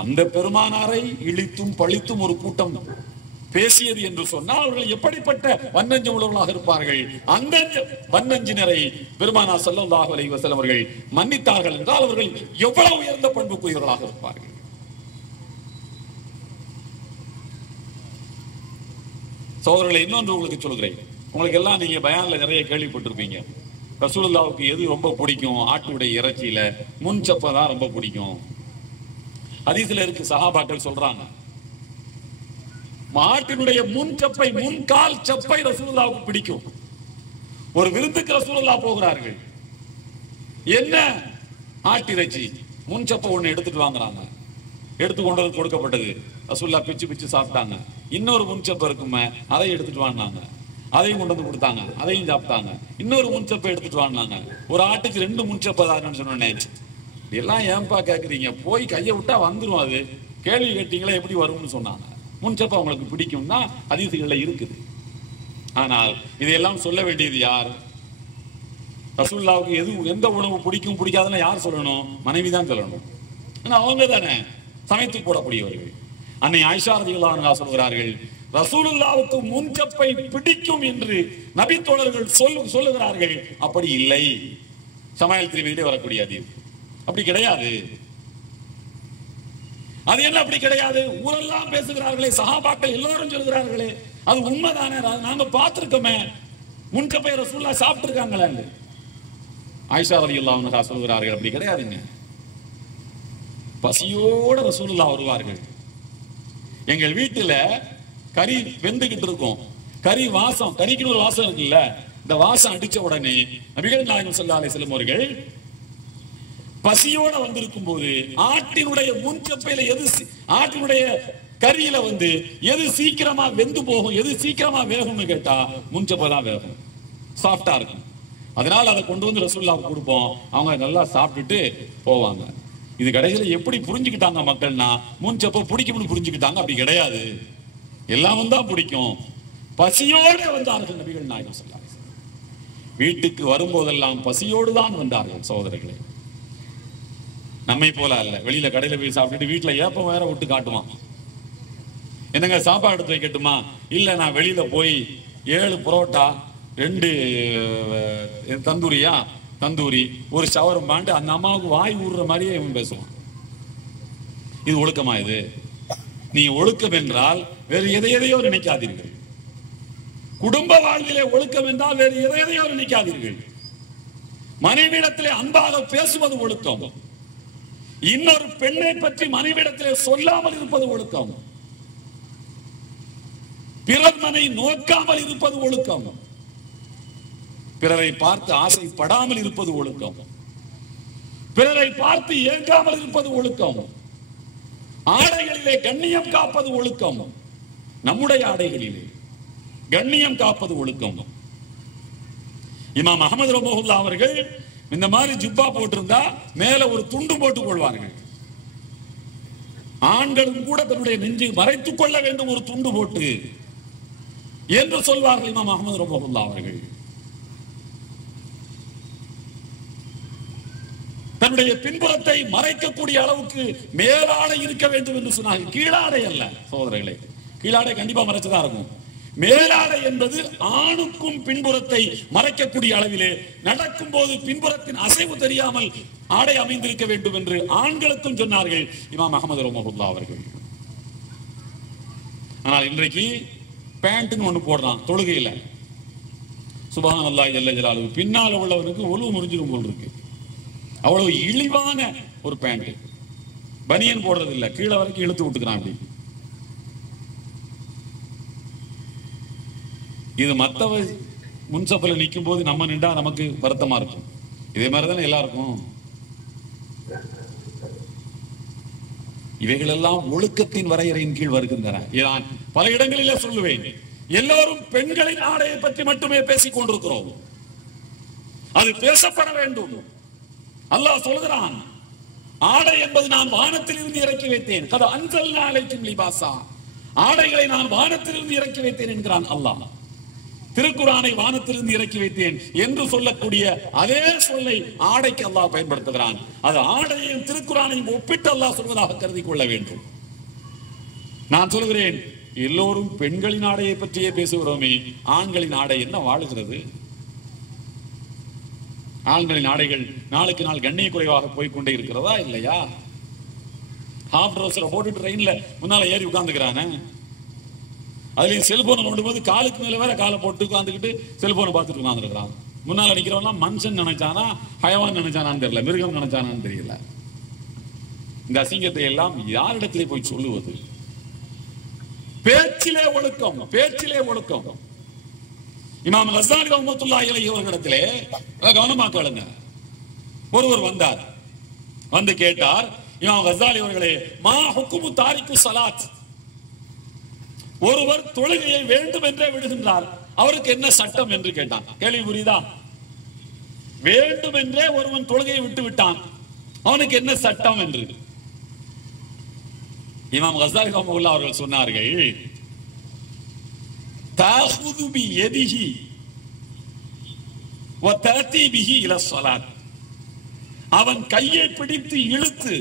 அந்த பெருமானாரை இழித்தும் பழித்தும் ஒரு கூட்டம் பேசியது என்று சொன்னால் அவர்கள் எப்படிப்பட்ட வன்னஞ்சு உள்ளவர்களாக இருப்பார்கள். அந்த வன்னஞ்சினரை பெருமானார் ஸல்லல்லாஹு அலைஹி வஸல்லம் அவர்கள் மன்னித்தார்கள் என்றால் அவர்கள் எவ்வளவு உயர்ந்த பண்புக்குரியவர்களாக இருப்பார்கள். சோதரர்களை இன்னொன்று உங்களுக்கு சொல்கிறேன். உங்களுக்கு எல்லாம் நீங்க பயான்ல நிறைய கேள்விப்பட்டிருப்பீங்க. ரசூலுல்லாஹ்வுக்கு எது ரொம்ப பிடிக்கும்? ஆட்டுடைய இறைச்சியில முன்சப்பை தான் ரொம்ப பிடிக்கும். ஹதீஸ்ல இருக்கு, சஹாபாக்கள் சொல்றாங்க, மாட்டினுடைய முன்சப்பை, முன்கால் சப்பை ரசூலுல்லாஹ்வுக்கு பிடிக்கும். ஒரு விருந்துக்கு ரசூலுல்லாஹ் போகிறார்கள், என்ன ஆட்டிறைச்சி முன்சப்பை ஒண்ணு எடுத்துட்டு வாங்குறாங்க. எடுத்து கொண்டு வந்து கொடுக்கப்பட்டது, ரசூலுல்லாஹ் பிச்சு பிச்சு சாப்பிட்டாங்க. இன்னொரு முன்சப்பை இருக்குமே, அதை எடுத்துட்டு வாங்கினாங்க, அதையும் கொண்டு வந்து கொடுத்தாங்க, அதையும் சாப்பிட்டாங்க. இன்னொரு முன்சப்பை எடுத்துட்டு வாங்கினாங்க. ஒரு ஆட்டுக்கு 2 முன்சப்பை தான் சொன்னேன். எல்லாம் ஏன்பா கேக்குறீங்க, போய் கையை விட்டா வந்துடும், அது கேள்வி கேட்டீங்களா எப்படி வரும்னு சொன்னாங்க. முன்சப்பா உங்களுக்கு பிடிக்கும்னா ஹதீஸ்கள்ல இருக்குது. ஆனால் இதையெல்லாம் சொல்ல வேண்டியது யார்? ரசூலுல்லாஹ்வுக்கு எந்த உணவு பிடிக்கும் பிடிக்காதுன்னு யார் சொல்லணும்? மனைவி தான் சொல்லணும். ஏன்னா அவங்க தானே சமைத்து போடக்கூடியவர்கள். அன்னை ஆயிஷா ரலியல்லாஹு அன்ஹா சொல்கிறார்கள், ரசூலுல்லாஹ்வுக்கு முன்சப்பை பிடிக்கும் என்று நபி தோழர்கள் சொல்லுகிறார்கள். அப்படி இல்லை. ஷமாயில் திர்மிதியிலே வரக்கூடிய ஹதீஸ் அப்படி கிடையாது. அது என்ன அப்படி கிடையாது? ஊரெல்லாம் பேசுகிறார்களே, சஹாபாக்கள் எல்லாரும் சொல்கிறார்களே, அது உண்மைதானே? நாங்க பார்த்திருக்கோமே, முன்சப்பை ரசூலுல்லாஹ் சாப்பிட்டு இருக்காங்களே. ஆயிஷா ரலியல்லாஹு அன்ஹா சொல்கிறார்கள், அப்படி கிடையாதுங்க. பசியோட ரசூலுல்லாஹ் வருவார்கள். எங்கள் வீட்டுல கறி வெந்துகிட்டு இருக்கும், கறி வாசம், கறிக்கு ஒரு வாசம் இருக்குல்ல, இந்த வாசம் அடிச்ச உடனே நபிகள் நாயகம் ஸல்லல்லாஹு அலைஹி வஸல்லம் அவர்கள் பசியோட வந்திருக்கும் போது ஆட்டினுடைய முன்சப்பையில ஆட்டினுடைய கறியில எது சீக்கிரமா வெந்து போகும், எது சீக்கிரமா வேகும்னு கேட்டா முன்சப்பை தான் வேகும், சாஃப்டா இருக்கும். அதனால அதை கொண்டு வந்து ரசூலுல்லாஹ்வுக்கு கொடுப்போம், அவங்க நல்லா சாப்பிட்டுட்டு போவாங்க. இது கடைசியில எப்படி புரிஞ்சுக்கிட்டாங்க மக்கள்னா, முன்சப்பை பிடிக்கும்னு புரிஞ்சுக்கிட்டாங்க. அப்படி கிடையாது, எல்லாம் தான் பிடிக்கும். பசியோடு வந்தார்கள் நபிகள் நாயகம் ஸல்லல்லாஹு அலைஹி வஸல்லம். வீட்டுக்கு வரும்போதெல்லாம் பசியோடு தான் வந்தார்கள் சகோதரர்களே. நம்மை போல அல்ல, வெளியில கடையில போய் சாப்பிட்டுட்டு வீட்டுல ஏப்பம் வேற விட்டு காட்டுவான். என்னங்க சாப்பாடு எடுத்து வைக்கட்டுமா? இல்ல நான் வெளியில போய் 7 புரோட்டா 2 தந்தூரி ஒரு ஷவர்மாண்டு அந்த அம்மாவுக்கு வாய் ஊடுற மாதிரியே இவன் பேசுவான். இது ஒழுக்கமா? இது நீ ஒழுக்கம் என்றால் வேறு எதையோ நினைக்காதீர்கள். குடும்ப வாழ்விலே ஒழுக்கம் என்றால் வேறு எதையோ நினைக்காதீர்கள். மனைவிடத்திலே அன்பாக பேசுவது ஒழுக்கம். இன்னொரு பெண்ணை பற்றி மனைவிடத்திலே சொல்லாமல் இருப்பது ஒழுக்கம். பிறர் மனை நோக்காமல் இருப்பது ஒழுக்கம். பிறரை பார்த்து ஆசைப்படாமல் இருப்பது ஒழுக்கம். பிறரை பார்த்து ஏங்காமல் இருப்பது ஒழுக்கம். ஆடைகளிலே கண்ணியம் காப்பது ஒழுக்கம். நம்முடைய ஆடைகளிலே கண்ணியம் காப்பது ஒழுக்கம். இமாம் அஹ்மது ரஹ்மத்துல்லாஹி அவர்கள் இந்த மாதிரி ஜிப்பா போட்டிருந்தா மேல ஒரு துண்டு போட்டுக் கொள்வார்கள். ஆண்களும் கூட தன்னுடைய நெஞ்சை மறைத்துக் கொள்ள வேண்டும் ஒரு துண்டு போட்டு என்று சொல்வார்கள் இமாம் அஹ்மது ரஹ்மத்துல்லாஹி அவர்கள். தன்னுடைய பின்புறத்தை மறைக்கக்கூடிய அளவுக்கு மேலாடை இருக்க வேண்டும் என்று சொன்னார்கள். கீழாடை அல்ல சகோதரர்களே, கீழாடை கண்டிப்பா மறைச்சதா இருக்கும். மேலாடை என்பது ஆணுக்கும் பின்புறத்தை மறைக்கக்கூடிய அளவிலே நடக்கும் போது பின்புறத்தின் அசைவு தெரியாமல் ஆடை அமைந்திருக்க வேண்டும் என்று ஆண்களுக்கும் சொன்னார்கள் இமாம் அஹ்மது ரஹ்மத்துல்லாஹி அவர்கள். ஆனால் இன்றைக்கு பேண்ட்னு ஒண்ணு போடுறான் தொழுகையில, சுப்ஹானல்லாஹி ஜல்ல ஜலாலுஹு, பின்னால உள்ளவனுக்கு ஒழுவு முறிஞ்சிடும் போல் இருக்கு. அவ்வளவு இழிவான ஒரு பேண்ட். பனியன் போடுறது இல்ல, கீழே வரைக்கும் இழுத்து விட்டுக்கிறான். அப்படி இது மத்தவ முன்சப்பல நிற்கும் போது நம்ம நின்றா நமக்கு வருத்தமா இருக்கும். இதே மாதிரிதானே எல்லாருக்கும். இவைகள் எல்லாம் ஒழுக்கத்தின் வரையறையின் கீழ் வருகின்றன. நான் பல இடங்களிலே சொல்லுவேன், எல்லோரும் பெண்களின் ஆடையை பற்றி மட்டுமே பேசிக் கொண்டிருக்கிறோம். அது பேசப்பட வேண்டும். அல்லாஹ் சொல்கிறான், ஆடை என்பது நான் வானத்திலிருந்து இறக்கி வைத்தேன். கத அன்சல்னா அலைக்கும் லிபாஸா, ஆடைகளை நான் வானத்திலிருந்து இறக்கி வைத்தேன் என்கிறான் அல்லாஹ். திருக்குர்ஆனை வானத்திலிருந்து இறக்கி வைத்தேன் என்று சொல்லக்கூடிய அதே சொல்லை ஆடைக்கு அல்லாஹ் பயன்படுத்துகிறான். அது ஆடையையும் திருக்குர்ஆனையும் ஒப்பிட்டு அல்லாஹ் சொல்வதாக கருதி கொள்ள வேண்டும். நான் சொல்கிறேன், எல்லோரும் பெண்களின் ஆடையை பற்றியே பேசுகிறோமே, ஆண்களின் ஆடை என்ன வாழுகிறது? ஆண்களின் ஆடைகள் நாளுக்கு நாள் கண்ணிய குறைவாக போய்கொண்டே இருக்கிறதா இல்லையா? ஹாஃப் ட்ரவுசரை போட்டு ட்ரெயின்ல முன்னால ஏறி உட்கார்ந்துக்கிறானே, அதுலயும் செல்போனை நோண்டும்போது காலுக்கு மேல வேற காலை போட்டு உட்கார்ந்துக்கிட்டு செல்போனை பார்த்துட்டு உட்கார்ந்துருக்கிறான். முன்னால நிக்கிறவன் மனுஷன் நினைச்சானா ஹயவான் நினைச்சானான்னு தெரியல, மிருகம் நினைச்சானான்னு தெரியல. இந்த அசிங்கத்தை எல்லாம் யாரிடத்திலே போய் சொல்லுவது? பேச்சிலே ஒழுக்கம், பேச்சிலே ஒழுக்கம். இமாம் கஸ்ஸாலி ரஹ்மத்துல்லாஹி அலைஹி அவர்களிடத்திலே கவனமா கேளுங்க. ஒருவர் வந்தார், வந்து கேட்டார், இமாம் கஸ்ஸாலி அவர்களே, மா ஹுக்குமு தாரிக்கு ஸலாத், ஒருவர் தொழுகையை வேண்டும் என்றே விடுகின்றார், அவருக்கு என்ன சட்டம் என்று கேட்டான். கேள்வி புரியுதா? வேண்டும் என்றே ஒருவன் தொழுகையை விட்டு விட்டான், அவனுக்கு என்ன சட்டம் என்று. இமாம் கஸ்ஸாலி ரஹ்மத்துல்லாஹி அவர்கள் சொன்னார்கள், தாஹுது பி யதிஹி வ தஅதி பிஹி இலா ஸலாத், அவன் கையை பிடித்து இழுத்து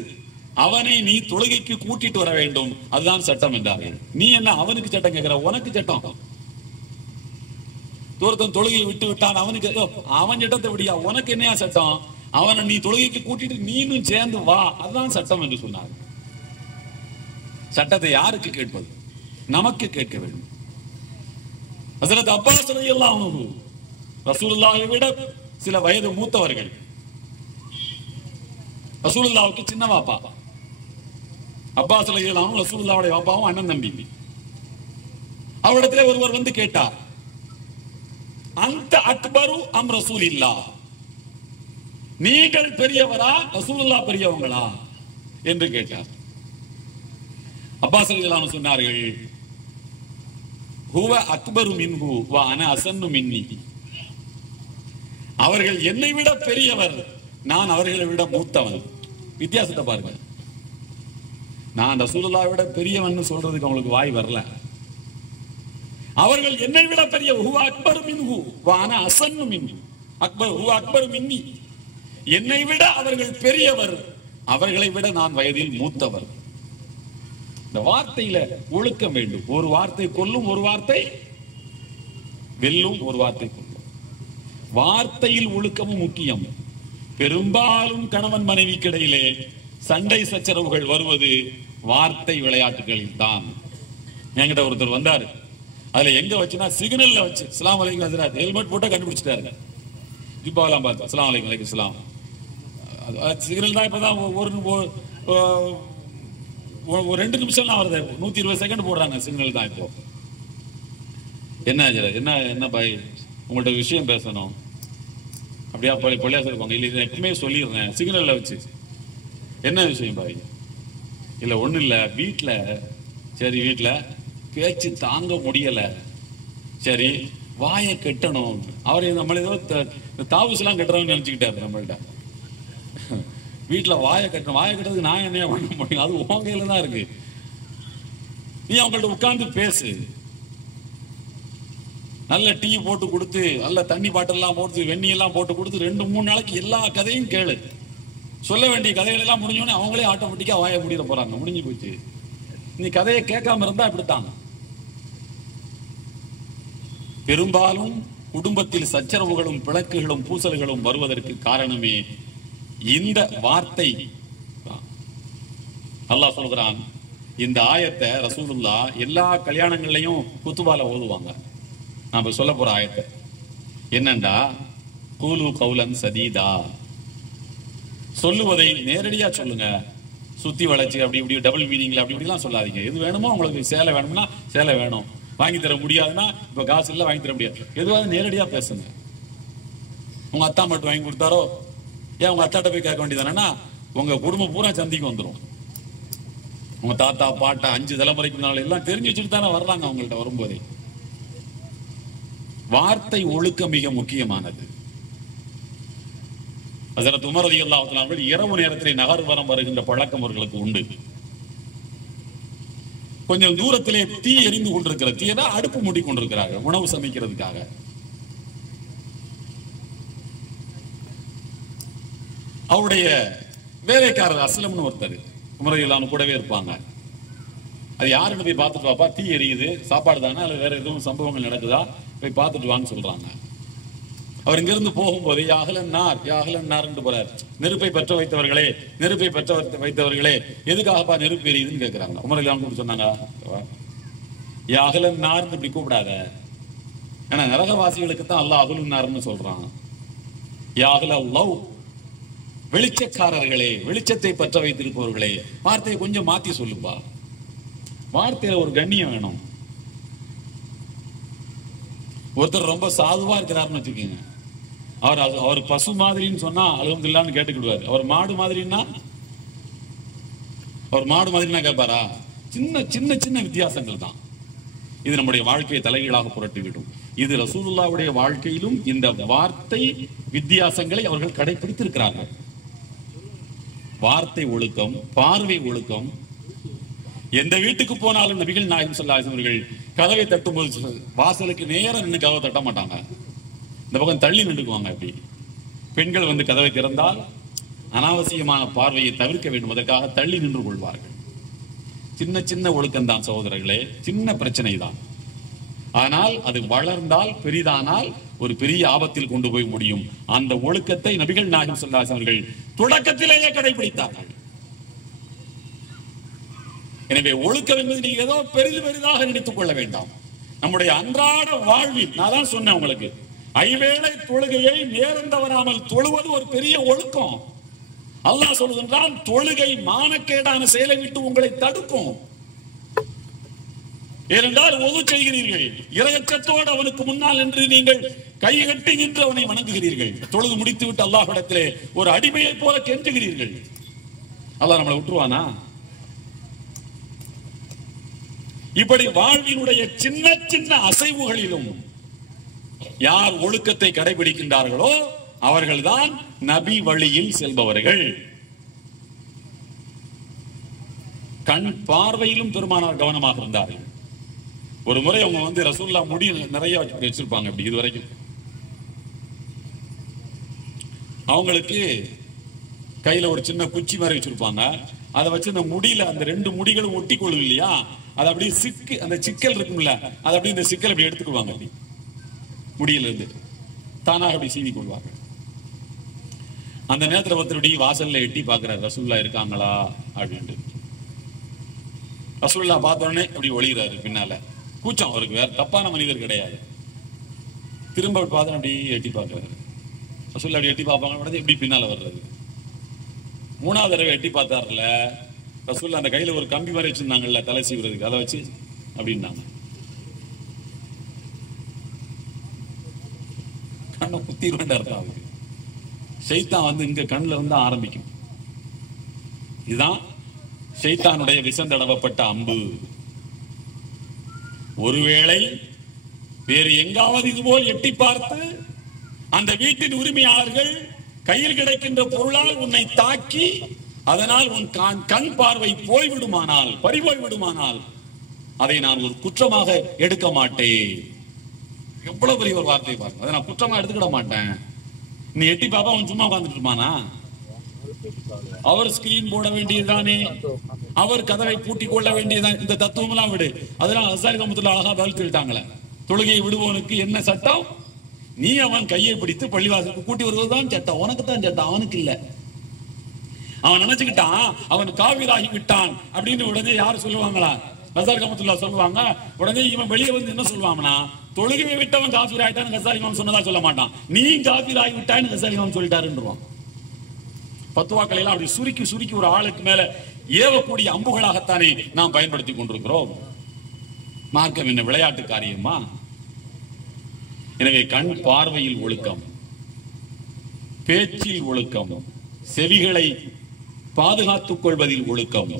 அவனை நீ தொழுகைக்கு கூட்டிட்டு வர வேண்டும், அதுதான் சட்டம் என்றார்கள். நீ என்ன அவனுக்கு சட்டம் கேட்கிற? உனக்கு சட்டம். தூரத்தன் தொழுகையை விட்டு விட்டான், அவனுக்கு அவன் சட்டத்தை விடியா, உனக்கு என்னையா சட்டம்? அவனை நீ தொழுகைக்கு கூட்டிட்டு நீனும் சேர்ந்து வா, அதுதான் சட்டம் என்று சொன்னார். சட்டத்தை யாருக்கு கேட்பது? நமக்கு கேட்க வேண்டும். ஹஜ்ரத் அப்பாஸ் ரலியல்லாஹு அன்ஹு ரசூலுல்லாஹை விட சில வயது மூத்தவர்கள். ரசூலுல்லாஹ்வுக்கு சின்ன வாப்பா. அப்பாஸ் ரலியல்லாஹு அன்ஹு ரசூலுல்லாஹ்வுடைய வாப்பாவும் அண்ணன் தம்பி. அவரிடத்திலே ஒருவர் வந்து கேட்டார், அந்த அக்பரு அம் ரசூலில்லா, நீங்கள் பெரியவரா ரசூலுல்லாஹ் பெரியவங்களா என்று கேட்டார். அப்பாஸ் ரலியல்லாஹு அன்ஹு சொன்னார்கள், ஹுவ அக்பரு மின்ஹு வ அன அஸன்னு மின்னி. அவர்கள் என்னை விட பெரியவர், நான் அவர்களை விட மூத்தவன். வித்தியாசத்தை பாருங்க. நான் ரசூலுல்லாஹை விட பெரியவன் சொல்றதுக்கு அவங்களுக்கு வாய் வரல. அவர்கள் என்னை விட பெரிய, ஹுவ அக்பரு மின்ஹு வ அன அஸன்னு மின்னி. ஹுவ அக்பரு மின்னி, என்னை விட அவர்கள் பெரியவர், அவர்களை விட நான் வயதில் மூத்தவர். இந்த வார்த்தையில ஒழுக்கம் வேண்டும். ஒரு வார்த்தை கொல்லும், ஒரு வார்த்தை வெல்லும், ஒரு வார்த்தை கொல்லும். வார்த்தையில் ஒழுக்கமும் முக்கியம். பெரும்பாலும் கணவன் மனைவிக்கு இடையிலே சண்டை சச்சரவுகள் வருவது வார்த்தை விளையாட்டுகளில் தான். என்கிட்ட ஒருத்தர் வந்தாரு, அதுல எங்க வச்சுனா சிக்னல்ல வச்சு, அஸ்ஸலாமு அலைக்கும் ஹஜ்ரத், ஹெல்மெட் போட்டு கண்டுபிடிச்சிட்டாருங்க. ஜிப்பாலாம் பார்த்து அஸ்ஸலாமு அலைக்கும் வலைக்கும் ஸலாம். சிக்னல் தான் இப்பதான் ஒரு 2 நிமிஷம் தான் வருது, 120 செகண்ட் போடுறாங்க சிக்னல் தான் இப்போ. என்ன என்ன பாய், உங்கள்ட்ட விஷயம் பேசணும். அப்படியா பொள்ளையா சொல்லுவாங்க, இல்ல எப்பவுமே சொல்லிடுறேன் சிக்னல்ல வச்சு. என்ன விஷயம் பாய்? இல்ல ஒண்ணு இல்ல, வீட்டுல சரி, வீட்டுல பேச்சு தாங்க முடியல, சரி வாயை கட்டணும். அவர் நம்மள ஏதோ தாவுஸ் எல்லாம் கட்டுறவங்க நினைச்சுக்கிட்டாரு நம்மள்ட்ட. வீட்டுல வாயை கட்டணும். வாயை கட்டுறதுக்கு நான் என்ன பண்ண முடியும்? அது உன் கையில தான் இருக்கு. நீ அவங்கள்ட்ட உட்கார்ந்து பேசு. நல்ல டீ போட்டு கொடுத்து, நல்ல தண்ணி பாட்டில் எல்லாம் போட்டு, வெண்ணி எல்லாம் போட்டு கொடுத்து 2-3 நாளைக்கு எல்லா கதையும் கேளு. சொல்ல வேண்டிய கதைகள் எல்லாம் முடிஞ்சோடனே அவங்களே ஆட்டோமேட்டிக்கா வாயை முடிய போறாங்க. முடிஞ்சு போச்சு. நீ கதையை கேட்காம இருந்தா இப்படித்தான். பெரும்பாலும் குடும்பத்தில் சச்சரவுகளும் பிளக்குகளும் பூசல்களும் வருவதற்கு காரணமே இந்த வார்த்தை. அல்லாஹ் சொல்கிறான், இந்த ஆயத்தை ரசூலுல்லாஹ் எல்லா கல்யாணங்கள்லயும் குத்துபால ஓதுவாங்க. நாம சொல்ல போற ஆயத்தை என்னண்டா, கூலு கௌலன் சதீதா, சொல்லுவதை நேரடியா சொல்லுங்க. சுத்தி வளைச்சு அப்படி இப்படி டபுள் மீனிங்ல அப்படி இப்படிலாம் சொல்லாதீங்க. எது வேணுமோ உங்களுக்கு, சேலை வேணும்னா சேலை வேணும், வாங்கி தர முடியாதுன்னா இப்ப காசு இல்ல வாங்கி தர முடியாது, எதுவாக நேரடியா பேசுங்க. உங்க அத்தா மட்டும் வாங்கி கொடுத்தாரோ, ஏன் உங்க அத்தாட்ட போய் கேட்க வேண்டியதானா? உங்க குடும்பம் பூரா சந்திக்கு வந்துடும். உங்க தாத்தா பாட்டா 5 தலைமுறைக்கு முன்னால எல்லாம் தெரிஞ்சு வச்சுட்டு தானே வர்றாங்க அவங்கள்ட்ட வரும்போதே. வார்த்தை ஒழுக்கம் மிக முக்கியமானது. ஹஜ்ரத் உமர் ரலியல்லாஹு தஆலா அவர்கள் இரவு நேரத்தில் நகர்வரம் வருகின்ற பழக்கம் அவர்களுக்கு உண்டு. கொஞ்சம் தூரத்திலே தீ எரிந்து கொண்டிருக்கிற, தீனா அடுப்பு மூட்டி கொண்டிருக்கிறார்கள் உணவு சமைக்கிறதுக்காக. அவருடைய வேலைக்காரர் அஸ்லம்னு ஒருத்தர் உமர் ரலியல்லாஹு கூடவே இருப்பாங்க. அது யாருன்னு போய் பார்த்துட்டு வாப்பா, தீ எரியுது, சாப்பாடு தானே, அல்ல வேற எதுவும் சம்பவங்கள் நடக்குதா, போய் பார்த்துட்டு வான்னு சொல்றாங்க. அவர் இங்கிருந்து போகும்போது யாகலன் நார் என்று போறார். நெருப்பை பற்ற வைத்தவர்களே, நெருப்பை பற்ற வைத்தவர்களே, எதுக்காகப்பா நெருப்பு எரியுதுன்னு கேட்கிறாங்க. உமர் ரலியல்லாஹு அன்ஹு சொன்னாங்க, யாகலன் நார் இப்படி கூப்பிடாத, ஏன்னா நரகவாசிகளுக்கு தான் அல்லாஹ் அகுலுன் நார்னு சொல்றான். யாகலல்லாஹ், வெளிச்சக்காரர்களே, வெளிச்சத்தை பற்ற வைத்திருப்பவர்களே. வார்த்தையை கொஞ்சம் மாத்தி சொல்லுப்பா, வார்த்தையில ஒரு கண்ணியம் வேணும். ஒருத்தர் ரொம்ப சாதுவா இருக்கிறாருன்னு வச்சுக்கோங்க, அவர் பசு மாதிரின்னு சொன்னா அல்ஹம்துலில்லாஹ்னு கேட்டுக்கிடுவாரு. அவர் மாடு மாதிரின்னா கேட்பாரா? சின்ன சின்ன சின்ன வித்தியாசங்கள் தான். இது நம்முடைய வாழ்க்கையை தலைகீழாக புரட்டிவிடும். இது ரசூலுல்லாஹ்வுடைய வாழ்க்கையிலும் இந்த வார்த்தை வித்தியாசங்களை அவர்கள் கடைபிடித்திருக்கிறார்கள். வார்த்தை ஒழுக்கம், பார்வை ஒழுக்கம். எந்த வீட்டுக்கு போனாலும் நபிகள் நாயகம் ஸல்லல்லாஹு அலைஹி வஸல்லம் அவர்கள் கதவை தட்டும்போது வாசலுக்கு நேரம் நின்று கதவை தட்ட மாட்டாங்க, இந்த பக்கம் தள்ளி நின்றுக்குவாங்க. அப்படி பெண்கள் வந்து கதவை திறந்தால் அனாவசியமான பார்வையை தவிர்க்க வேண்டும், அதற்காக தள்ளி நின்று கொள்வார்கள். சின்ன சின்ன ஒழுக்கம் தான் சகோதரர்களே, சின்ன பிரச்சனை தான். ஆனால் அது வளர்ந்தால், பெரிதானால் ஒரு பெரிய ஆபத்தில் கொண்டு போய் முடியும். அந்த ஒழுக்கத்தை நபிகள் நாயகம் ஸல்லல்லாஹு அலைஹி வஸல்லம் அவர்கள் தொடக்கத்திலேயே கடைபிடித்தார்கள். எனவே ஒழுக்கம் என்பது நீங்க ஏதோ பெரிதாக நினைத்துக் கொள்ள வேண்டாம். நம்முடைய அன்றாட வாழ்வில், நான் தான் சொன்னேன் உங்களுக்கு, ஐவேளை தொழுகையை நேரம் தவறாமல் தொழுவது ஒரு பெரிய ஒழுக்கம். அல்லாஹ் சொல்லுகின்றான், தொழுகை மானக்கேடான செயலை விட்டு உங்களை தடுக்கும். ஏனென்றால் ஒது செய்கிறீர்கள், இரையச்சத்தோடு அவனுக்கு முன்னால் என்று நீங்கள் கை கட்டி நின்று அவனை வணங்குகிறீர்கள். தொழுது முடித்து விட்டு அல்லாஹ்விடத்திலே ஒரு அடிமையை போல கெஞ்சுகிறீர்கள். அல்லாஹ் நம்மளை விட்டுருவானா? இப்படி வாழ்வினுடைய சின்ன சின்ன அசைவுகளிலும் யார் ஒழுக்கத்தை கடைபிடிக்கின்றார்களோ அவர்கள்தான் நபி வழியில் செல்பவர்கள். கண் பார்வையிலும் பெருமானார் கவனமாக இருந்தார்கள். ஒரு முறை அவங்க ரசூலுல்லா முடி நிறைய வச்சிருப்பாங்க. அப்படி இதுவரைக்கும் அவங்களுக்கு கையில ஒரு சின்ன குச்சி மாதிரி வச்சிருப்பாங்க. அதை வச்சு அந்த முடியில அந்த ரெண்டு முடிகளும் ஒட்டி கொள்ளும் இல்லையா, அது அப்படியே அந்த சிக்கல் இருக்கும்ல, அதை அப்படியே இந்த சிக்கல் அப்படி எடுத்துக்குவாங்க. அப்படி முடியில இருந்து தானாக அப்படி சீவி கொள்வாங்க. அந்த நேரத்தில் ஒருத்தருடைய வாசல்ல எட்டி பாக்குறாரு, ரசூலுல்லா இருக்காங்களா அப்படின்ட்டு. ரசூலுல்லா பார்த்தோடனே அப்படி ஒளிகிறாரு பின்னால. கூச்சம் அவருக்கு, வேற தப்பான மனிதர் கிடையாது. திரும்ப பார்த்தா அப்படி எட்டி பார்க்கிறாரு. ரசூலுல்லா அப்படி எட்டி பார்ப்பாங்க, எப்படி பின்னால வர்றது. மூணாவது தடவை எட்டி பார்த்தாருல, ரசூலுல்லா அந்த கையில ஒரு கம்பி மாதிரி வச்சிருந்தாங்கல்ல தலை சீவுறதுக்கு, அதை வச்சு அப்படின்னாங்க. கண்ணை குத்திடுவேன் அர்த்தம். அவருக்கு ஷைத்தான் இங்க கண்ணுல இருந்து ஆரம்பிக்கும். இதுதான் ஷைத்தானுடைய விசந்தடவப்பட்ட அம்பு. ஒருவேளை வேறு எங்காவது இதுபோல் எட்டி பார்த்து அந்த வீட்டின் உரிமையாளர்கள் கையில் கிடைக்கின்ற பொருளால் உன்னை தாக்கி அதனால் உன் கண் பார்வை போய்விடுமானால், பறிபோய் விடுமானால், அதை நான் ஒரு குற்றமாக எடுக்க மாட்டேன். எவ்வளவு பெரிய ஒரு வார்த்தை பாருங்க. அதை நான் குற்றமா எடுத்துக்கிட மாட்டேன். நீ எட்டி பாப்பா அவன் சும்மா உட்கார்ந்துட்டு இருப்பானா? அவர் ஸ்கிரீன் போட வேண்டியதுதானே, அவர் கதவை பூட்டி கொள்ள வேண்டியதுதான். இந்த தத்துவம் எல்லாம் விடு. அதெல்லாம் அசாரி ரஹ்மத்துல்லாஹி அலைஹி பதில் சொல்லிட்டாங்களே, தொழுகையை விடுவோனுக்கு என்ன சட்டம்? நீ அவன் கையை பிடித்து பள்ளிவாசலுக்கு கூட்டி வருவதுதான் சட்டம். உனக்கு தான் சட்டம், அவனுக்கு இல்ல. அவன் நினைச்சுக்கிட்டான் அவன் காவிராகி விட்டான் அப்படின்னு உடனே யாரு சொல்லுவாங்களா? அசாரி ரஹ்மத்துல்லாஹி சொல்லுவாங்க. உடனே இவன் வெளியே என்ன சொல்லுவாங்கன்னா, தொழுகையை விட்டவன் காஃபிர் ஆயிட்டான்னு கசாலி இமாம் சொன்னதா சொல்ல மாட்டான். நீ காஃபிர் ஆகி விட்டான்னு கசாலி இமாம் சொல்லிட்டாருன்றான். பத்துவாக்களை எல்லாம் அப்படி சுருக்கி சுருக்கி ஒரு ஆளுக்கு மேல ஏவக்கூடிய அம்புகளாகத்தானே நாம் பயன்படுத்தி கொண்டிருக்கிறோம். மார்க்கம் என்ன விளையாட்டு காரியமா? எனவே கண் பார்வையில் ஒழுக்கம், பேச்சில் ஒழுக்கம், செவிகளை பாதுகாத்துக் கொள்வதில் ஒழுக்கம்,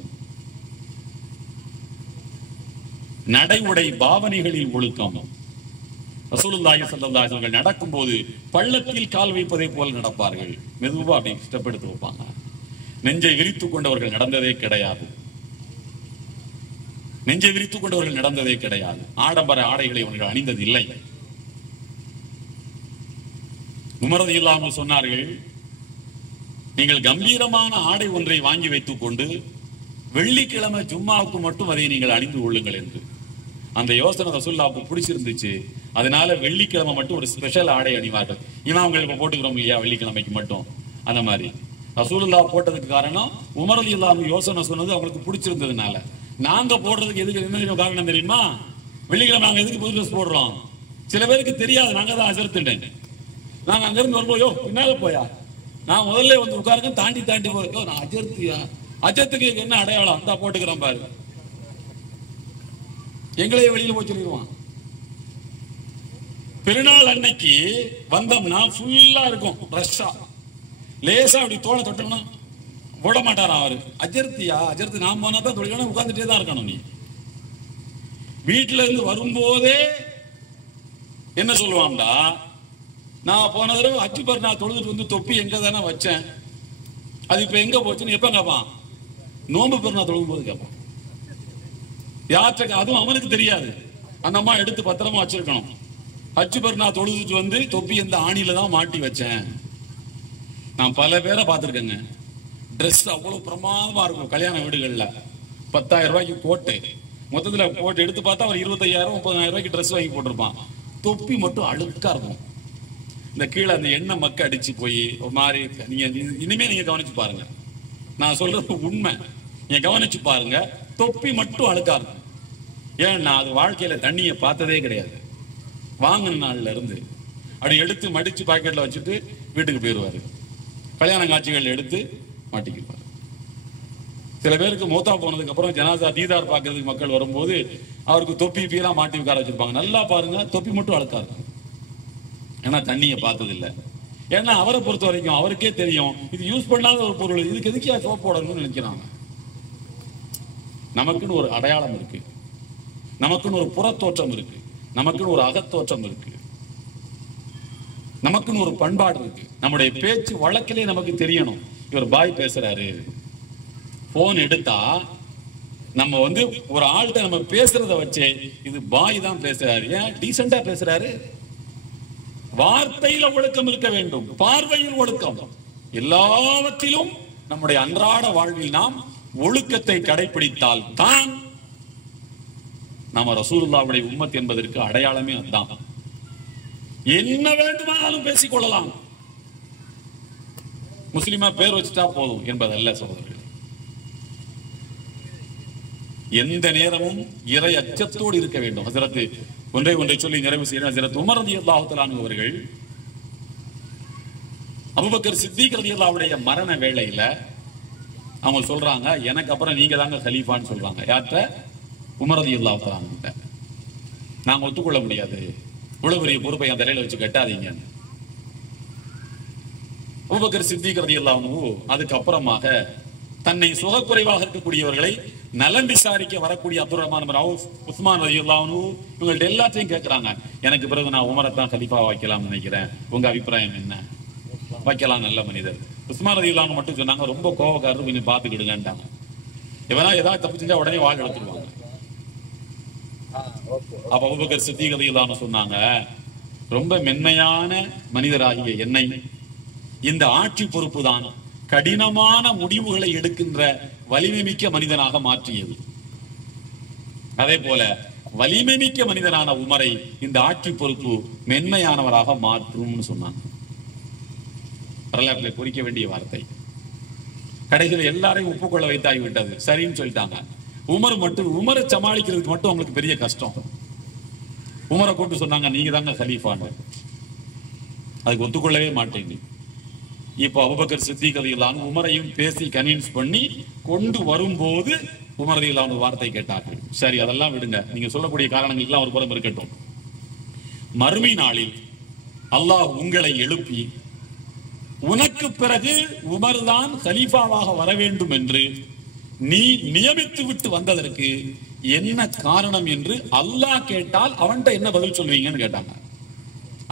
நடை உடை பாவனைகளில் ஒழுக்கம். ரசூலுல்லாஹி ஸல்லல்லாஹு அலைஹி வஸல்லம் நடக்கும்போது பள்ளத்தில் கால் வைப்பதை போல நடப்பார்கள். மெதுவா அப்படி ஸ்டெப் எடுத்து வைப்பாங்க. நெஞ்சை விரித்துக் கொண்டவர்கள் நடந்ததே கிடையாது. நெஞ்சை விரித்துக் கொண்டவர்கள் நடந்ததே கிடையாது. ஆடம்பர ஆடைகளை அவர்கள் அணிந்தது இல்லை. உமர் ரலியல்லாஹு அன்ஹு சொன்னார்கள், நீங்கள் கம்பீரமான ஆடை ஒன்றை வாங்கி வைத்துக் கொண்டு வெள்ளிக்கிழமை ஜும்மாவுக்கு மட்டும் அதை நீங்கள் அணிந்து கொள்ளுங்கள் என்று. அந்த யோசனை ரசூலுல்லாஹ்வுக்கு பிடிச்சிருந்துச்சு. அதனால வெள்ளிக்கிழமை மட்டும் ஒரு ஸ்பெஷல் ஆடை அணிவார்கள். இமாம்கள் இப்ப போட்டுக்கிறோம் இல்லையா வெள்ளிக்கிழமைக்கு மட்டும், அந்த மாதிரி ரசூலுல்லாஹ் போட்டதுக்கு காரணம் உமர் ரலியல்லாஹு அன்ஹு யோசனை சொன்னது அவங்களுக்கு பிடிச்சிருந்ததுனால. நாங்க போடுறதுக்கு எதுக்கு என்ன காரணம் தெரியுமா? வெள்ளிக்கிழமை நாங்க எதுக்கு புது ட்ரெஸ் போடுறோம்? சில பேருக்கு தெரியாது. நாங்க தான் அசர்த்துட்டேன். நாங்க அங்கிருந்து வரும்போது பின்னால போயா, நான் முதல்ல உட்காருங்க, தாண்டி தாண்டி போய் நான் அஜர்த்தியா, அஜத்துக்கு என்ன அடையாளம் அந்த போட்டுக்கிறேன் பாரு, எங்களையே வெளியில போய் சொல்லிடுவான். பெருநாள் அன்னைக்கு வந்தோம்னா ஃபுல்லா இருக்கும் ரஷ்ஷா. லேசா அப்படி தோலை தொட்டோம்னா விட மாட்டாராம் அவரு. அஜர்த்தியா, அஜர்த்தி நான் போனா தான் தொழிலான உட்கார்ந்துட்டே தான் இருக்கணும். நீ வீட்டுல இருந்து வரும்போதே என்ன சொல்லுவான்டா, நான் போன தடவை அச்சுப்பர் நான் தொழுதுட்டு தொப்பி எங்க தானே வச்சேன், அது இப்ப எங்க போச்சுன்னு எப்ப கேட்பான்? நோம்பு பெருநா தொழுகும் போது கேட்பான். யார்கிட்ட அதுவும் அவனுக்கு தெரியாது. அந்த அம்மா எடுத்து பத்திரமா வச்சிருக்கணும். அச்சு பெருநா தொழுதுட்டு தொப்பி எந்த ஆணியில தான் மாட்டி வச்சேன். நான் பல பேரை பார்த்திருக்கேங்க. ட்ரெஸ் அவ்வளவு பிரமாதமா இருக்கும். கல்யாண வீடுகள்ல 10,000 ரூபாய்க்கு கோட்டு, மொத்தத்துல கோட்டு எடுத்து பார்த்தா ஒரு 25,000 30,000 ரூபாய்க்கு ட்ரெஸ் வாங்கி போட்டிருப்பான். தொப்பி மட்டும் அழுக்கா இருக்கும். இந்த கீழே அந்த எண்ணெய் மக்க அடிச்சு போய் ஒரு மாதிரி. நீங்க இனிமே நீங்க கவனிச்சு பாருங்க, நான் சொல்றது உண்மை. நீங்க கவனிச்சு பாருங்க, தொப்பி மட்டும் அழுக்கா இருக்கும். ஏன்னா அது வாழ்க்கையில தண்ணியை பார்த்ததே கிடையாது. வாங்கின நாள்ல இருந்து அப்படி எடுத்து மடிச்சு பாக்கெட்ல வச்சுட்டு வீட்டுக்கு போயிடுவாரு. கல்யாண காட்சிகள் எடுத்து மாட்டிக்குவாரு. சில பேருக்கு மூத்தா போனதுக்கு அப்புறம் ஜனாசா தீதார் பார்க்கறதுக்கு மக்கள் வரும்போது அவருக்கு தொப்பி பீலாம் மாட்டி உட்கார வச்சிருப்பாங்க. நல்லா பாருங்க, தொப்பி மட்டும் அழுக்கா இருக்கும். ஏன்னா தண்ணியை பார்த்தது இல்லை. ஏன்னா அவரை பொறுத்த வரைக்கும் அவருக்கே தெரியும் இது யூஸ் பண்ணாத ஒரு பொருள், இதுக்கு எதுக்கியா சோப் போடணும்னு நினைக்கிறாங்க. நமக்குன்னு ஒரு அடையாளம் இருக்கு, நமக்குன்னு ஒரு புறத்தோற்றம் இருக்கு, நமக்குன்னு ஒரு அகத்தோற்றம் இருக்கு, நமக்குன்னு ஒரு பண்பாடு இருக்கு. நம்முடைய பேச்சு வழக்கிலே நமக்கு தெரியணும். இவர் பாய் பேசுறாரு, போன் எடுத்தா நம்ம ஒரு ஆள்கிட்ட நம்ம பேசுறத வச்சே இது பாய் தான் பேசுறாரு, ஏன் டீசெண்டா பேசுறாரு. வார்த்தையில ஒழுக்கம் இருக்க வேண்டும், பார்வையில் ஒழுக்கம். எல்லாவற்றிலும் நம்முடைய அன்றாட வாழ்வில் நாம் ஒழுக்கத்தை கடைபிடித்தால் தான் நாம ரசூலுல்லாஹ்வுடைய உம்மத் என்பதற்கு அடையாளமே அதுதான். என்ன வேண்டுமானாலும் பேசிக் கொள்ளலாம், முஸ்லிமா பேர் வச்சுட்டா போதும் என்பதல்ல சகோதரர்கள். எந்த நேரமும் இறை அச்சத்தோடு இருக்க வேண்டும். ஹஜ்ரத் ஒன்றை சொல்லி நிறைவு செய்யணும். ஹஜ்ரத் உமர் ரலியல்லாஹு தஆலா அன்ஹு அவர்கள் அபூபக்கர் சித்திக் ரலியல்லாஹுடைய மரண வேளையில அவங்க சொல்றாங்க, எனக்கு அப்புறம் நீங்க தாங்க கலீஃபான்னு சொல்றாங்க. யார்கிட்ட? உமர் ரலியல்லாஹு தஆலா அன்ஹு. நாங்க ஒத்துக்கொள்ள முடியாது, இவ்வளவு பெரிய பொறுப்பை அந்த தலையில வச்சு கட்டாதீங்க. அபூபக்கர் சித்திக் ரலியல்லாஹு அன்ஹு அதுக்கப்புறமாக தன்னை சுகக்குறைவாக இருக்கக்கூடியவர்களை நலம் விசாரிக்க வரக்கூடிய அப்துல் ரஹ்மான் பின் அவுஃப், உஸ்மான் ரலியல்லாஹு அன்ஹு இவங்கள்ட்ட எல்லாத்தையும் கேட்கிறாங்க. எனக்கு பிறகு நான் உமரைத்தான் கலீஃபா வைக்கலாம்னு நினைக்கிறேன், உங்க அபிப்பிராயம் என்ன? வைக்கலாம், நல்ல மனிதர். உஸ்மான் ரலியல்லாஹு அன்ஹு மட்டும் சொன்னாங்க, ரொம்ப கோபக்காரர், கொஞ்சம் பார்த்துக்கிடுங்கன்ட்டாங்க. இவனா ஏதாவது தப்பு செஞ்சா உடனே வாழ் எடுத்துருவாங்க. அப்ப அபூபக்கர் சித்திக் ரலியல்லாஹு அன்ஹு சொன்னாங்க, ரொம்ப மென்மையான மனிதராகிய என்னை இந்த ஆட்சி பொறுப்பு தான் கடினமான முடிவுகளை எடுக்கின்ற வலிமை மிக்க மனிதனாக மாற்றியது. அதே போல வலிமை மிக்க மனிதனான உமரை இந்த ஆட்சி பொறுப்பு மென்மையானவராக மாற்றும் சொன்னாங்க. வரலாற்றில் குறிக்க வேண்டிய வார்த்தை. கடைசியில் எல்லாரையும் ஒப்புக்கொள்ள வைத்தாகிவிட்டது, சரின்னு சொல்லிட்டாங்க. உமரை சமாளிக்கிறதுக்கு மட்டும் அவங்களுக்கு பெரிய கஷ்டம். உமரை கூட்டு சொன்னாங்க, நீங்க தாங்க கலீஃபான்னு. அதுக்கு ஒத்துக்கொள்ளவே மாட்டேங்க. இப்போ அபூபக்கர் சித்திக் ரலியல்லாஹு அன்ஹு உமரையும் பேசி கன்வின்ஸ் பண்ணி கொண்டு வரும்போது உமர் ரலியல்லாஹு அன்ஹு வார்த்தை கேட்டார்கள். சரி, அதெல்லாம் விடுங்க, நீங்க சொல்லக்கூடிய காரணங்களுக்கெல்லாம் ஒரு புறம் இருக்கட்டும். மறுமை நாளில் அல்லாஹ் உங்களை எழுப்பி உனக்கு பிறகு உமர் தான் கலீஃபாவாக வர வேண்டும் என்று நீ நியமித்து விட்டு வந்ததற்கு என்ன காரணம் என்று அல்லாஹ் கேட்டால் அவன்கிட்ட என்ன பதில் சொல்வீங்கன்னு கேட்டாங்க.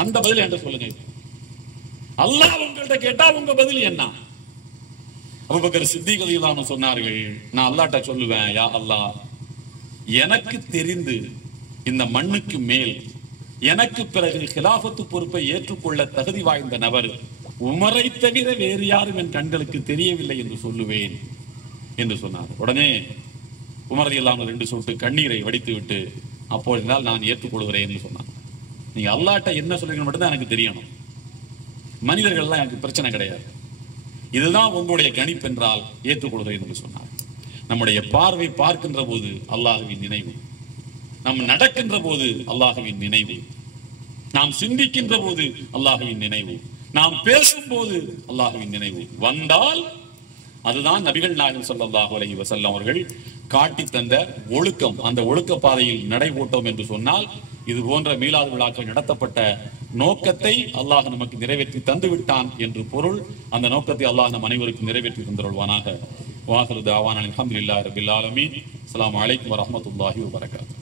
அந்த பதில் என்கிட்ட சொல்லுங்க. அல்லாஹ் உங்கள்கிட்ட கேட்டா உங்க பதில் என்ன? அபூபக்கர் சித்திக் ரலியல்லாஹு அன்ஹு சொன்னார்கள், நான் அல்லாஹ்ட்ட சொல்லுவேன், யா அல்லாஹ், எனக்கு தெரிந்து இந்த மண்ணுக்கு மேல் எனக்கு பிறகு கிலாஃபத்து பொறுப்பை ஏற்றுக்கொள்ள தகுதி வாய்ந்த நபர் உமரை தவிர வேறு யாரும் என் கண்களுக்கு தெரியவில்லை என்று சொல்லுவேன் என்று சொன்னார். உடனே உமர் ரலியல்லாஹு அன்ஹு 2 சொட்டு கண்ணீரை வடித்து விட்டு, அப்போது நான் ஏற்றுக்கொள்கிறேன் என்று சொன்னார். நீங்க அல்லாஹ்ட்ட என்ன சொல்றீங்க மட்டும் தான் எனக்கு தெரியணும், மனிதர்கள்லாம் எனக்கு பிரச்சனை கிடையாது. இதுதான் உங்களுடைய கணிப்பு என்றால் ஏற்றுக்கொள்கிறேன் என்று சொன்னார். நம்முடைய பார்வை பார்க்கின்ற போது அல்லாஹ்வின் நினைவு, நாம் நடக்கின்ற போது அல்லாஹ்வின் நினைவு, நாம் சிந்திக்கின்ற போது அல்லாஹ்வின் நினைவு, நாம் பேசும் போது அல்லாஹ்வின் நினைவு வந்தால் அதுதான் நபிகள் நாயகம் ஸல்லல்லாஹு அலைஹி வஸல்லம் அவர்கள் காட்டி தந்த ஒழுக்கம். அந்த ஒழுக்க பாதையில் நடைபோட்டோம் என்று சொன்னால் இது போன்ற மீலாது விழாக்கள் நடத்தப்பட்ட நோக்கத்தை அல்லாஹ் நமக்கு நிறைவேற்றி தந்து விட்டான் என்று பொருள். அந்த நோக்கத்தை அல்லாஹ் நம் அனைவருக்கும் நிறைவேற்றி தந்தருள்வானாக. வாஹிரு தஅவானா அல்ஹம்துலில்லாஹி ரப்பில் ஆலமீன். அஸ்ஸலாமு அலைக்கும் வரஹ்மத்துல்லாஹி வபரகாத்துஹு.